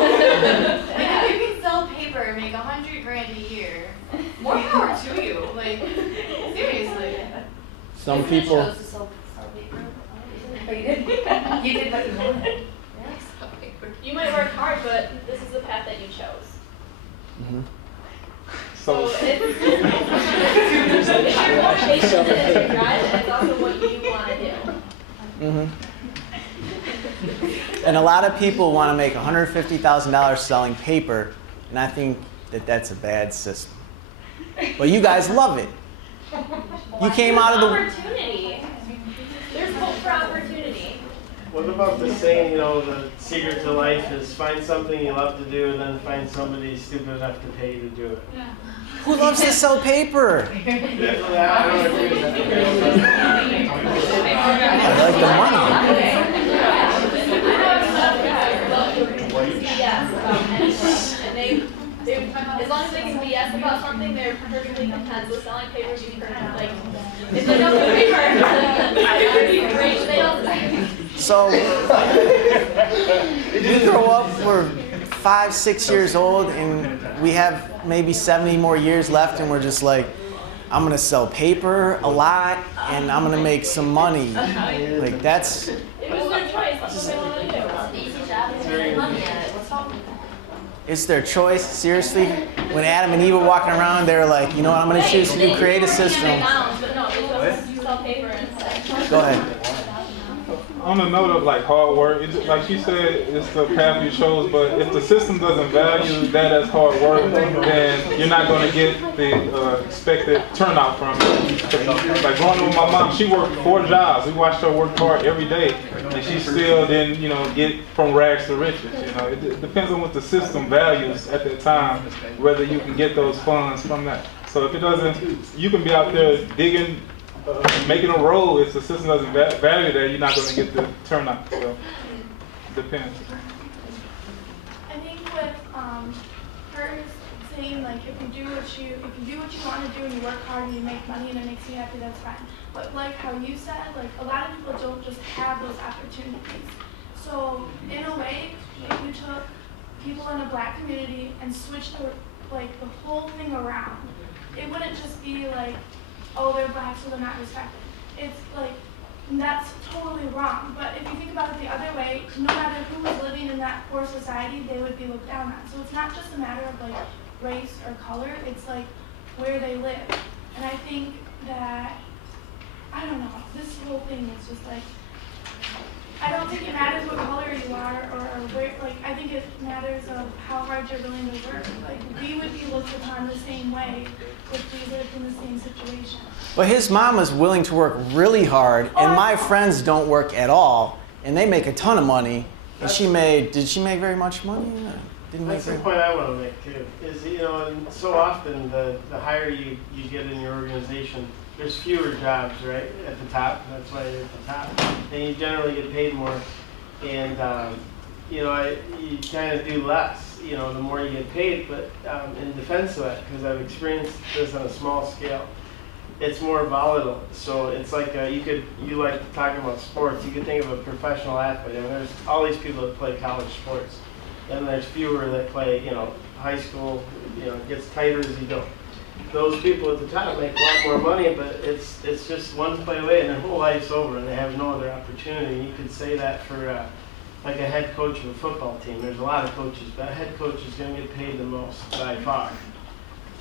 Like if you can sell paper and make $100,000 a year, more power to you. Like seriously. Some people. Chose to sell paper. Oh, you did. You did what you wanted. Yeah. You might work hard, but this is the path that you chose. Mm-hmm. So it's your motivation and it's your drive, and it's also what you want to do. Mm-hmm. And a lot of people want to make $150,000 selling paper, and I think that that's a bad system. But you guys love it. You came out of the opportunity. There's hope for opportunity. What about the saying, you know, the secret to life is find something you love to do and then find somebody stupid enough to pay you to do it? Yeah. Who loves to sell paper? I don't agree with that. I like the money. And they, as long as they can BS about something, they're perfectly content with selling paper. Like, if they don't do paper, great. They don't. So, we grow up, we're 5, 6 years old, and we have maybe 70 more years left, and we're just like, I'm going to sell paper a lot, and I'm going to make some money. Like, that's... It was their choice. That's what they want to do. It's an easy job and they make money at it. What's wrong with that? It's their choice, seriously. When Adam and Eve were walking around, they were like, you know what, I'm going to choose to do, create a system. But no, they sell paper instead. Go ahead. On the note of like hard work, like she said, it's the path you chose, but if the system doesn't value that as hard work, then you're not going to get the expected turnout from it. Like growing up with my mom, she worked 4 jobs. We watched her work hard every day, and she still didn't, you know, get from rags to riches. You know, it depends on what the system values at that time, whether you can get those funds from that. So if it doesn't, you can be out there digging, making a road. If the system doesn't value that, you're not going to get the turnout. So it depends. I think with her saying like if you do what you want to do and you work hard and you make money and it makes you happy, that's fine. But like how you said, like a lot of people don't just have those opportunities. So in a way, if you took people in a black community and switched the whole thing around, it wouldn't just be like, oh, they're black, so they're not respected. It's like that's totally wrong. But if you think about it the other way, no matter who was living in that poor society, they would be looked down on. So it's not just a matter of like race or color, it's like where they live. And I think that, I don't know, this whole thing is just like, I don't think it matters what color you are or where, like, I think it matters of how hard you're willing to work. Like, we would be looked upon the same way if we lived in the same situation. Well, his mom was willing to work really hard, and my friends don't work at all, and they make a ton of money. And she made, did she make very much money? Didn't That's the point I want to make too, is, you know, and so often the higher you get in your organization, there's fewer jobs, right, at the top. That's why you're at the top. And you generally get paid more. And, you know, you kind of do less, you know, the more you get paid. But in defense of that, because I've experienced this on a small scale, it's more volatile. So it's like you like talking about sports. You could think of a professional athlete. I mean, there's all these people that play college sports. Then there's fewer that play, you know, high school, you know, it gets tighter as you go. Those people at the top make a lot more money, but it's just one play away and their whole life's over and they have no other opportunity. You could say that for like a head coach of a football team. There's a lot of coaches, but a head coach is going to get paid the most by far.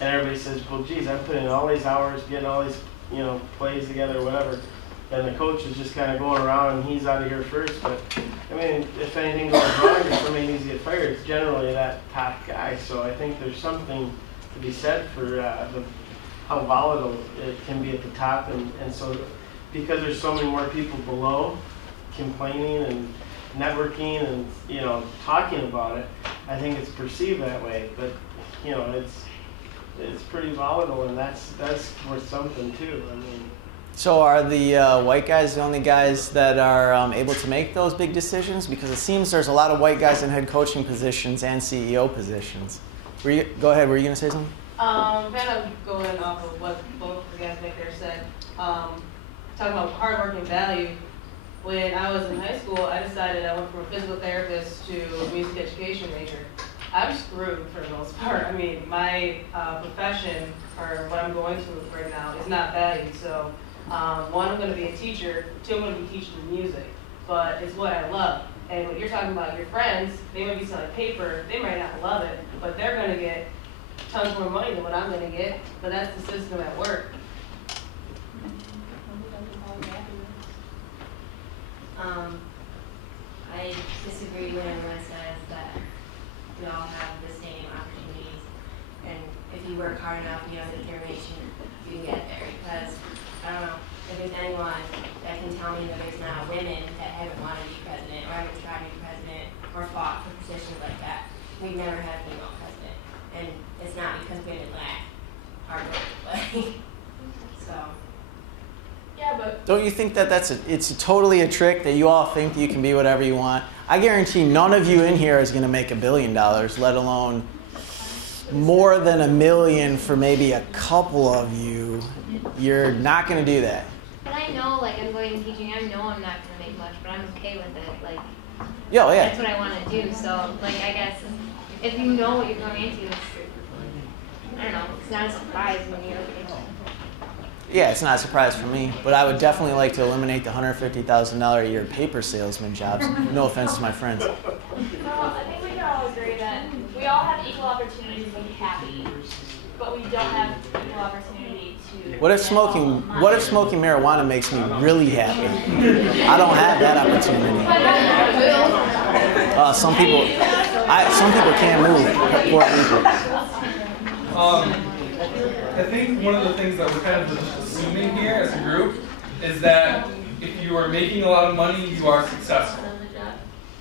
And everybody says, well, geez, I'm putting in all these hours, getting all these, you know, plays together, whatever. And the coach is just kind of going around and he's out of here first. But, I mean, if anything goes wrong or somebody needs to get fired, it's generally that top guy. So I think there's something to be said for how volatile it can be at the top. And so because there's so many more people below complaining and networking and, you know, talking about it, I think it's perceived that way. But, you know, it's pretty volatile, and that's worth something too. I mean. So are the white guys the only guys that are able to make those big decisions? Because it seems there's a lot of white guys in head coaching positions and CEO positions. Go ahead, were you going to say something? Kind of going off of what both the guys back there said, talking about hard work and value. When I was in high school, I decided I went from a physical therapist to a music education major. I'm screwed for the most part. I mean, my profession, or what I'm going through right now, is not valued. So, one, I'm going to be a teacher. Two, I'm going to be teaching music. But it's what I love. And what you're talking about, your friends, they might be selling paper. They might not love it, but they're going to get tons more money than what I'm going to get. But that's the system at work. I disagree when everyone says that we all have the same opportunities, and if you work hard enough and you have determination, you can get there. Because I don't know if there's anyone that can tell me that there's not women that haven't wanted to be president or haven't tried to be president or fought for positions like that. We've never had a female president, and it's not because women lack hard work, but so. Yeah, but Don't you think that it's totally a trick that you all think that you can be whatever you want? I guarantee none of you in here is going to make $1 billion, let alone more than $1 million for maybe a couple of you. You're not going to do that. But I know, like, I'm going to teaching. I know I'm not going to make much, but I'm okay with it. Like, Yeah. that's what I want to do. So, like, I guess if you know what you're going into, it's, I don't know, it's not a surprise when you're Yeah, it's not a surprise for me, but I would definitely like to eliminate the $150,000 a year paper salesman jobs. No offense to my friends. Well, I think we can all agree that we all have equal opportunity to be happy, but we don't have equal opportunity to. What if smoking marijuana makes me really happy? I don't have that opportunity. Some people can't move. Poor people. I think one of the things that we're kind of just assuming here as a group is that if you are making a lot of money, you are successful.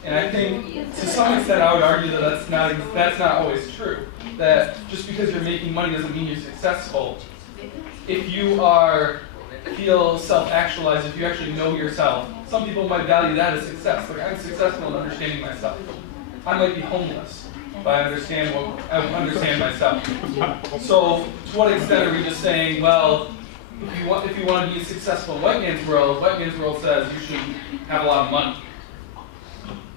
And I think to some extent I would argue that that's not always true. That just because you're making money doesn't mean you're successful. If you feel self-actualized, if you actually know yourself, some people might value that as success. Like, I'm successful in understanding myself. I might be homeless. But I understand myself. So to what extent are we just saying, well, if you want to be successful in white man's world says you should have a lot of money.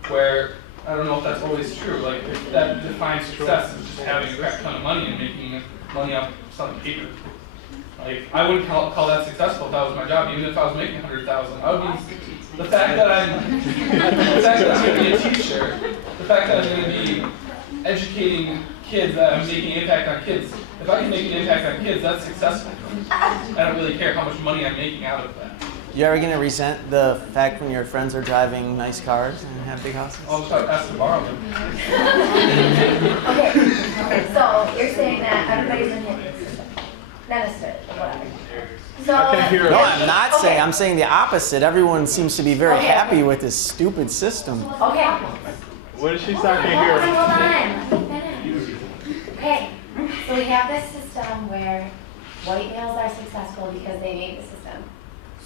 Where I don't know if that's always true. Like, if that defines success as just having a crap ton of money and making money off selling paper. Like, I wouldn't call that successful if that was my job, even if I was making $100,000. I would be, the fact that I'm going to be a teacher, the fact that I'm going to be educating kids, that I'm making an impact on kids. If I can make an impact on kids, that's successful. I don't really care how much money I'm making out of that. You ever gonna resent the fact when your friends are driving nice cars and have big houses? I'll just ask to borrow them. Okay, so you're saying that everybody's in the system. Not necessarily, but whatever. So, no, I'm not saying. I'm saying the opposite. Everyone seems to be very happy with this stupid system. Okay. What did she say? I can't hear her. Hold on. Let me finish. Okay. So we have this system where white males are successful because they made the system.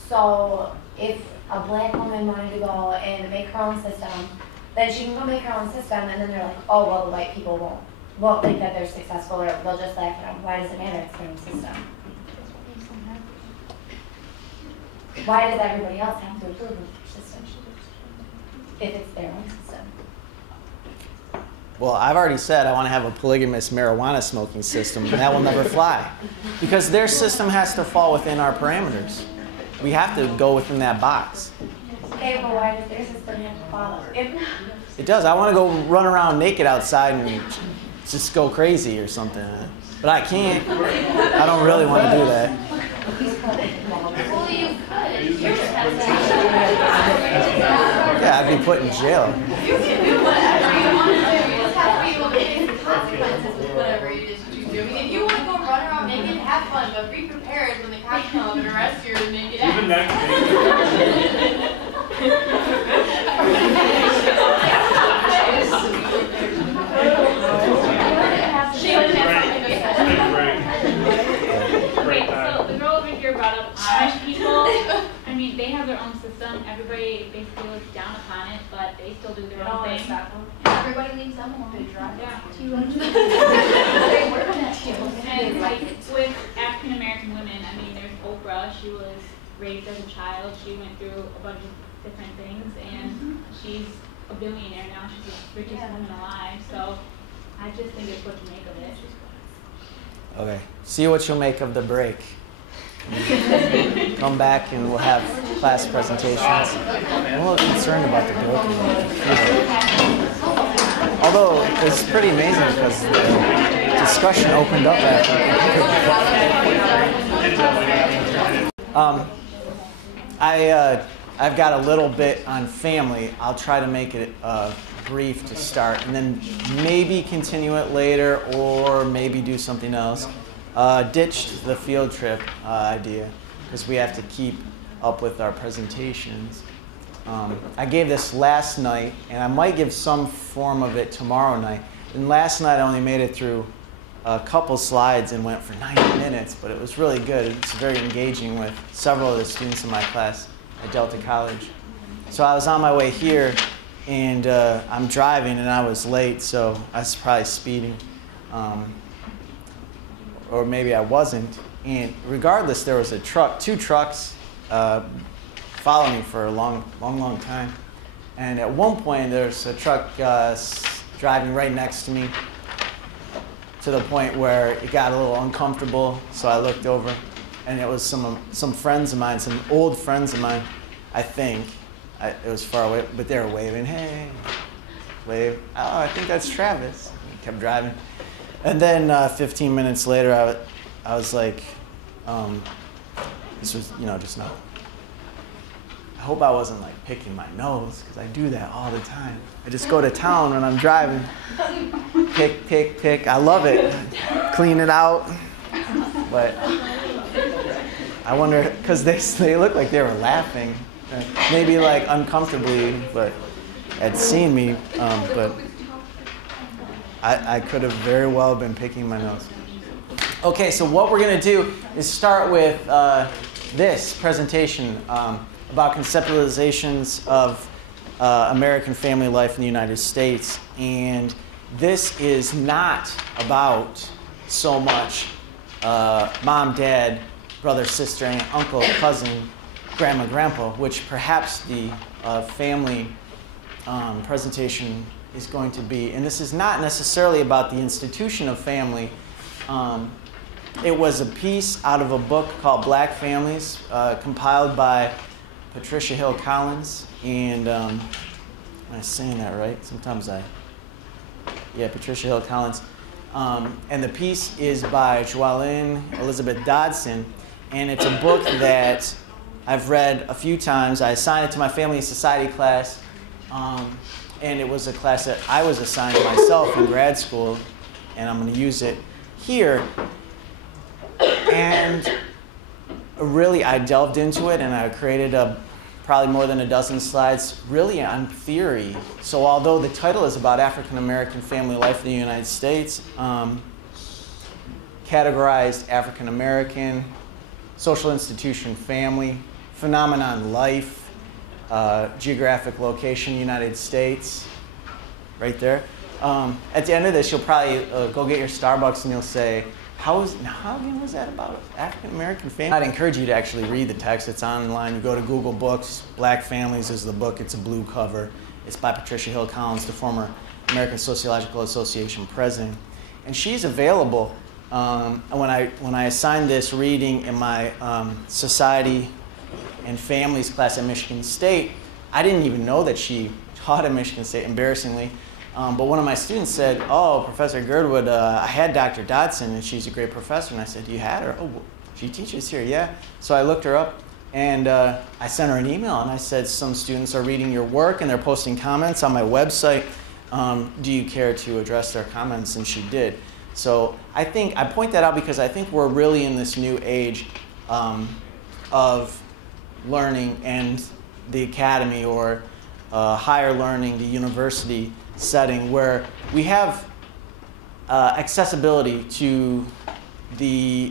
So if a black woman wanted to go and make her own system, then she can go make her own system, and then they're like, oh, well, the white people won't think that they're successful, or they'll just laugh at them. Why does it matter? It's their own system. Why does everybody else have to approve of their system if it's their own system? Well, I've already said I want to have a polygamous marijuana smoking system, and that will never fly. Because their system has to fall within our parameters. We have to go within that box. Okay, but why does their system have to follow? It does. I want to go run around naked outside and just go crazy or something. But I can't. I don't really want to do that. Well, you could. Yeah, I'd be put in jail. You can do whatever you want to do. You just have to be able to face the consequences with whatever you just choose to do. I mean, if you want to go run around naked, have fun, but be prepared when the cops come up and arrest you and naked ass. Wait, so the girl over here brought up Amish people. I mean, they have their own system. Everybody basically looks down upon it, but they still do their own thing. Everybody leaves them alone. Yeah. And like with African American women, I mean, there's Oprah. She was raised as a child. She went through a bunch of different things, and she's a billionaire now. She's the richest woman alive. So I just think it's what to make of it. Okay. See what you'll make of the break. Come back and we'll have class presentations. I'm a little concerned about the broken computer. Although it's pretty amazing because the discussion opened up after. I've got a little bit on family. I'll try to make it brief to start, and then maybe continue it later, or maybe do something else. Ditched the field trip idea because we have to keep up with our presentations. I gave this last night, and I might give some form of it tomorrow night. And last night I only made it through a couple slides and went for 90 minutes, but it was really good. It's very engaging with several of the students in my class at Delta College. So I was on my way here, and I'm driving, and I was late, so I was probably speeding. Or maybe I wasn't. And regardless, there was a truck, 2 trucks following me for a long time. And at one point, there's a truck driving right next to me to the point where it got a little uncomfortable. So I looked over, and it was some friends of mine, some old friends of mine, I think. It was far away, but they were waving, hey, wave. Oh, I think that's Travis. He kept driving. And then 15 minutes later, I was like, this was, just now. I hope I wasn't like picking my nose, because I do that all the time. I just go to town when I'm driving. Pick. I love it. Clean it out. But I wonder, because they looked like they were laughing. Maybe like uncomfortably, but had seen me. But I could have very well been picking my nose. Okay, so what we're going to do is start with this presentation about conceptualizations of American family life in the United States. And this is not about so much mom, dad, brother, sister, aunt, uncle, cousin, grandma, grandpa, which perhaps the family presentation is going to be. And this is not necessarily about the institution of family, It was a piece out of a book called Black Families, compiled by Patricia Hill Collins. And am I saying that right? Sometimes Patricia Hill Collins. And the piece is by Joellen Elizabeth Dodson. And it's a book that I've read a few times. I assigned it to my family and society class. And it was a class that I was assigned myself in grad school. And I'm going to use it here. And really, I delved into it, and I created probably more than a dozen slides really on theory. So although the title is about African American family life in the United States, categorized African American, social institution family, phenomenon life, geographic location United States, right there. At the end of this, you'll probably go get your Starbucks and you'll say, how again was that about African American family? I'd encourage you to actually read the text. It's online. You go to Google Books. Black Families is the book. It's a blue cover. It's by Patricia Hill Collins, the former American Sociological Association president. And she's available. When I assigned this reading in my society and families class at Michigan State, I didn't even know that she taught at Michigan State, embarrassingly. But one of my students said, "Oh, Professor Girdwood, I had Dr. Dodson, and she's a great professor." And I said, "You had her? Oh, she teaches here, yeah." So I looked her up, and I sent her an email, and I said, "Some students are reading your work, and they're posting comments on my website. Do you care to address their comments?" And she did. So I point that out because I think we're really in this new age of learning and the academy or higher learning, the university setting, where we have accessibility to the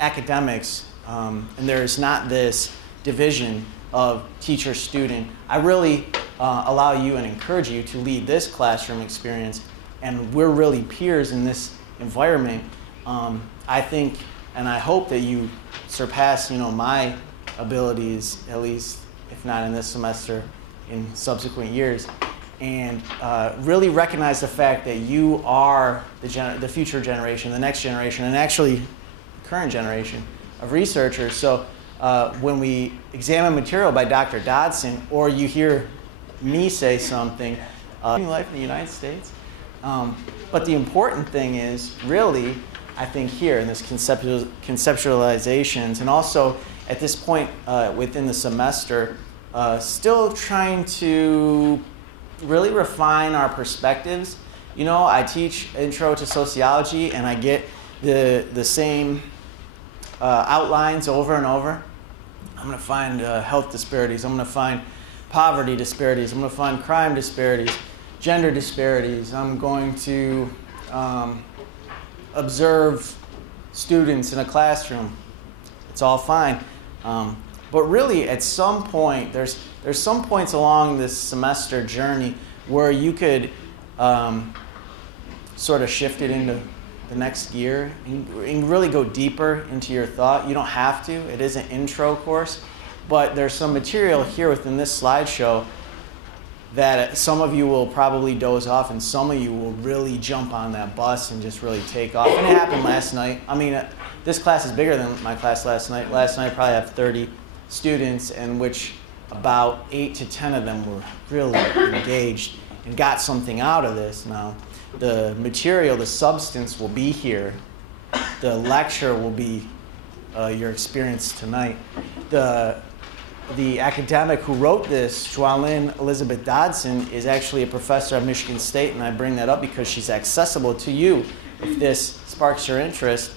academics, and there's not this division of teacher-student. I really allow you and encourage you to lead this classroom experience, and we're really peers in this environment. I think and I hope that you surpass my abilities, at least if not in this semester, in subsequent years, and really recognize the fact that you are the future generation, the next generation, and actually the current generation of researchers. So when we examine material by Dr. Dodson, or you hear me say something, life in the United States. But the important thing is really, I think here in this conceptualizations, and also at this point within the semester, still trying to really refine our perspectives. I teach Intro to Sociology, and I get the same outlines over and over. I'm going to find health disparities. I'm going to find poverty disparities. I'm going to find crime disparities, gender disparities. I'm going to observe students in a classroom. It's all fine. But really, at some point, there's some points along this semester journey where you could sort of shift it into the next gear and really go deeper into your thought. You don't have to. It is an intro course. But there's some material here within this slideshow that some of you will probably doze off, and some of you will really jump on that bus and just really take off. And it happened last night. I mean, this class is bigger than my class last night. Last night I probably have 30 students, in which about 8 to 10 of them were really engaged and got something out of this. Now, the material, the substance will be here. The lecture will be your experience tonight. The academic who wrote this, Joellen Elizabeth Dodson, is actually a professor at Michigan State, and I bring that up because she's accessible to you if this sparks your interest.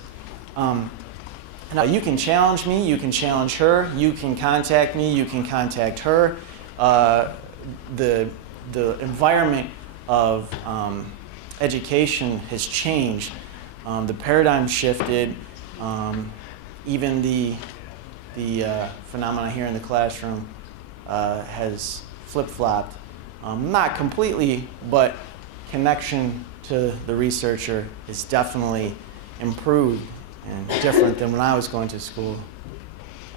Now, you can challenge me, you can challenge her, you can contact me, you can contact her. The environment of education has changed. The paradigm shifted. Even the phenomena here in the classroom has flip-flopped. Not completely, but connection to the researcher is definitely improved and different than when I was going to school.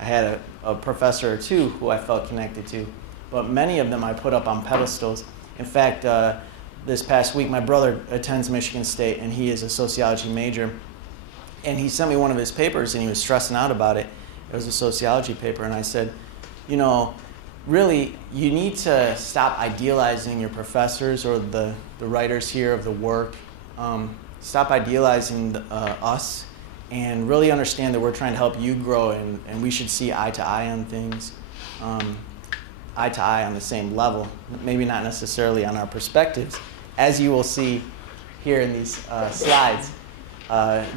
I had a professor or two who I felt connected to, but many of them I put up on pedestals. In fact, this past week, my brother attends Michigan State, and he is a sociology major. And he sent me one of his papers, and he was stressing out about it. It was a sociology paper, and I said, you know, really, you need to stop idealizing your professors or the writers here of the work. Stop idealizing us, and really understand that we're trying to help you grow, and we should see eye to eye on things, eye to eye on the same level, maybe not necessarily on our perspectives, as you will see here in these slides.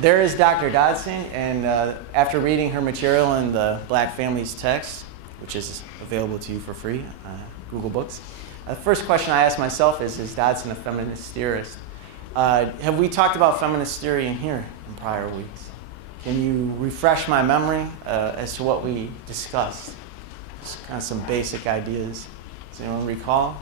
There is Dr. Dodson, and after reading her material in the Black Families text, which is available to you for free, Google Books, the first question I ask myself is Dodson a feminist theorist? Have we talked about feminist theory in here in prior weeks? Can you refresh my memory as to what we discussed? Just kind of some basic ideas. Does anyone recall?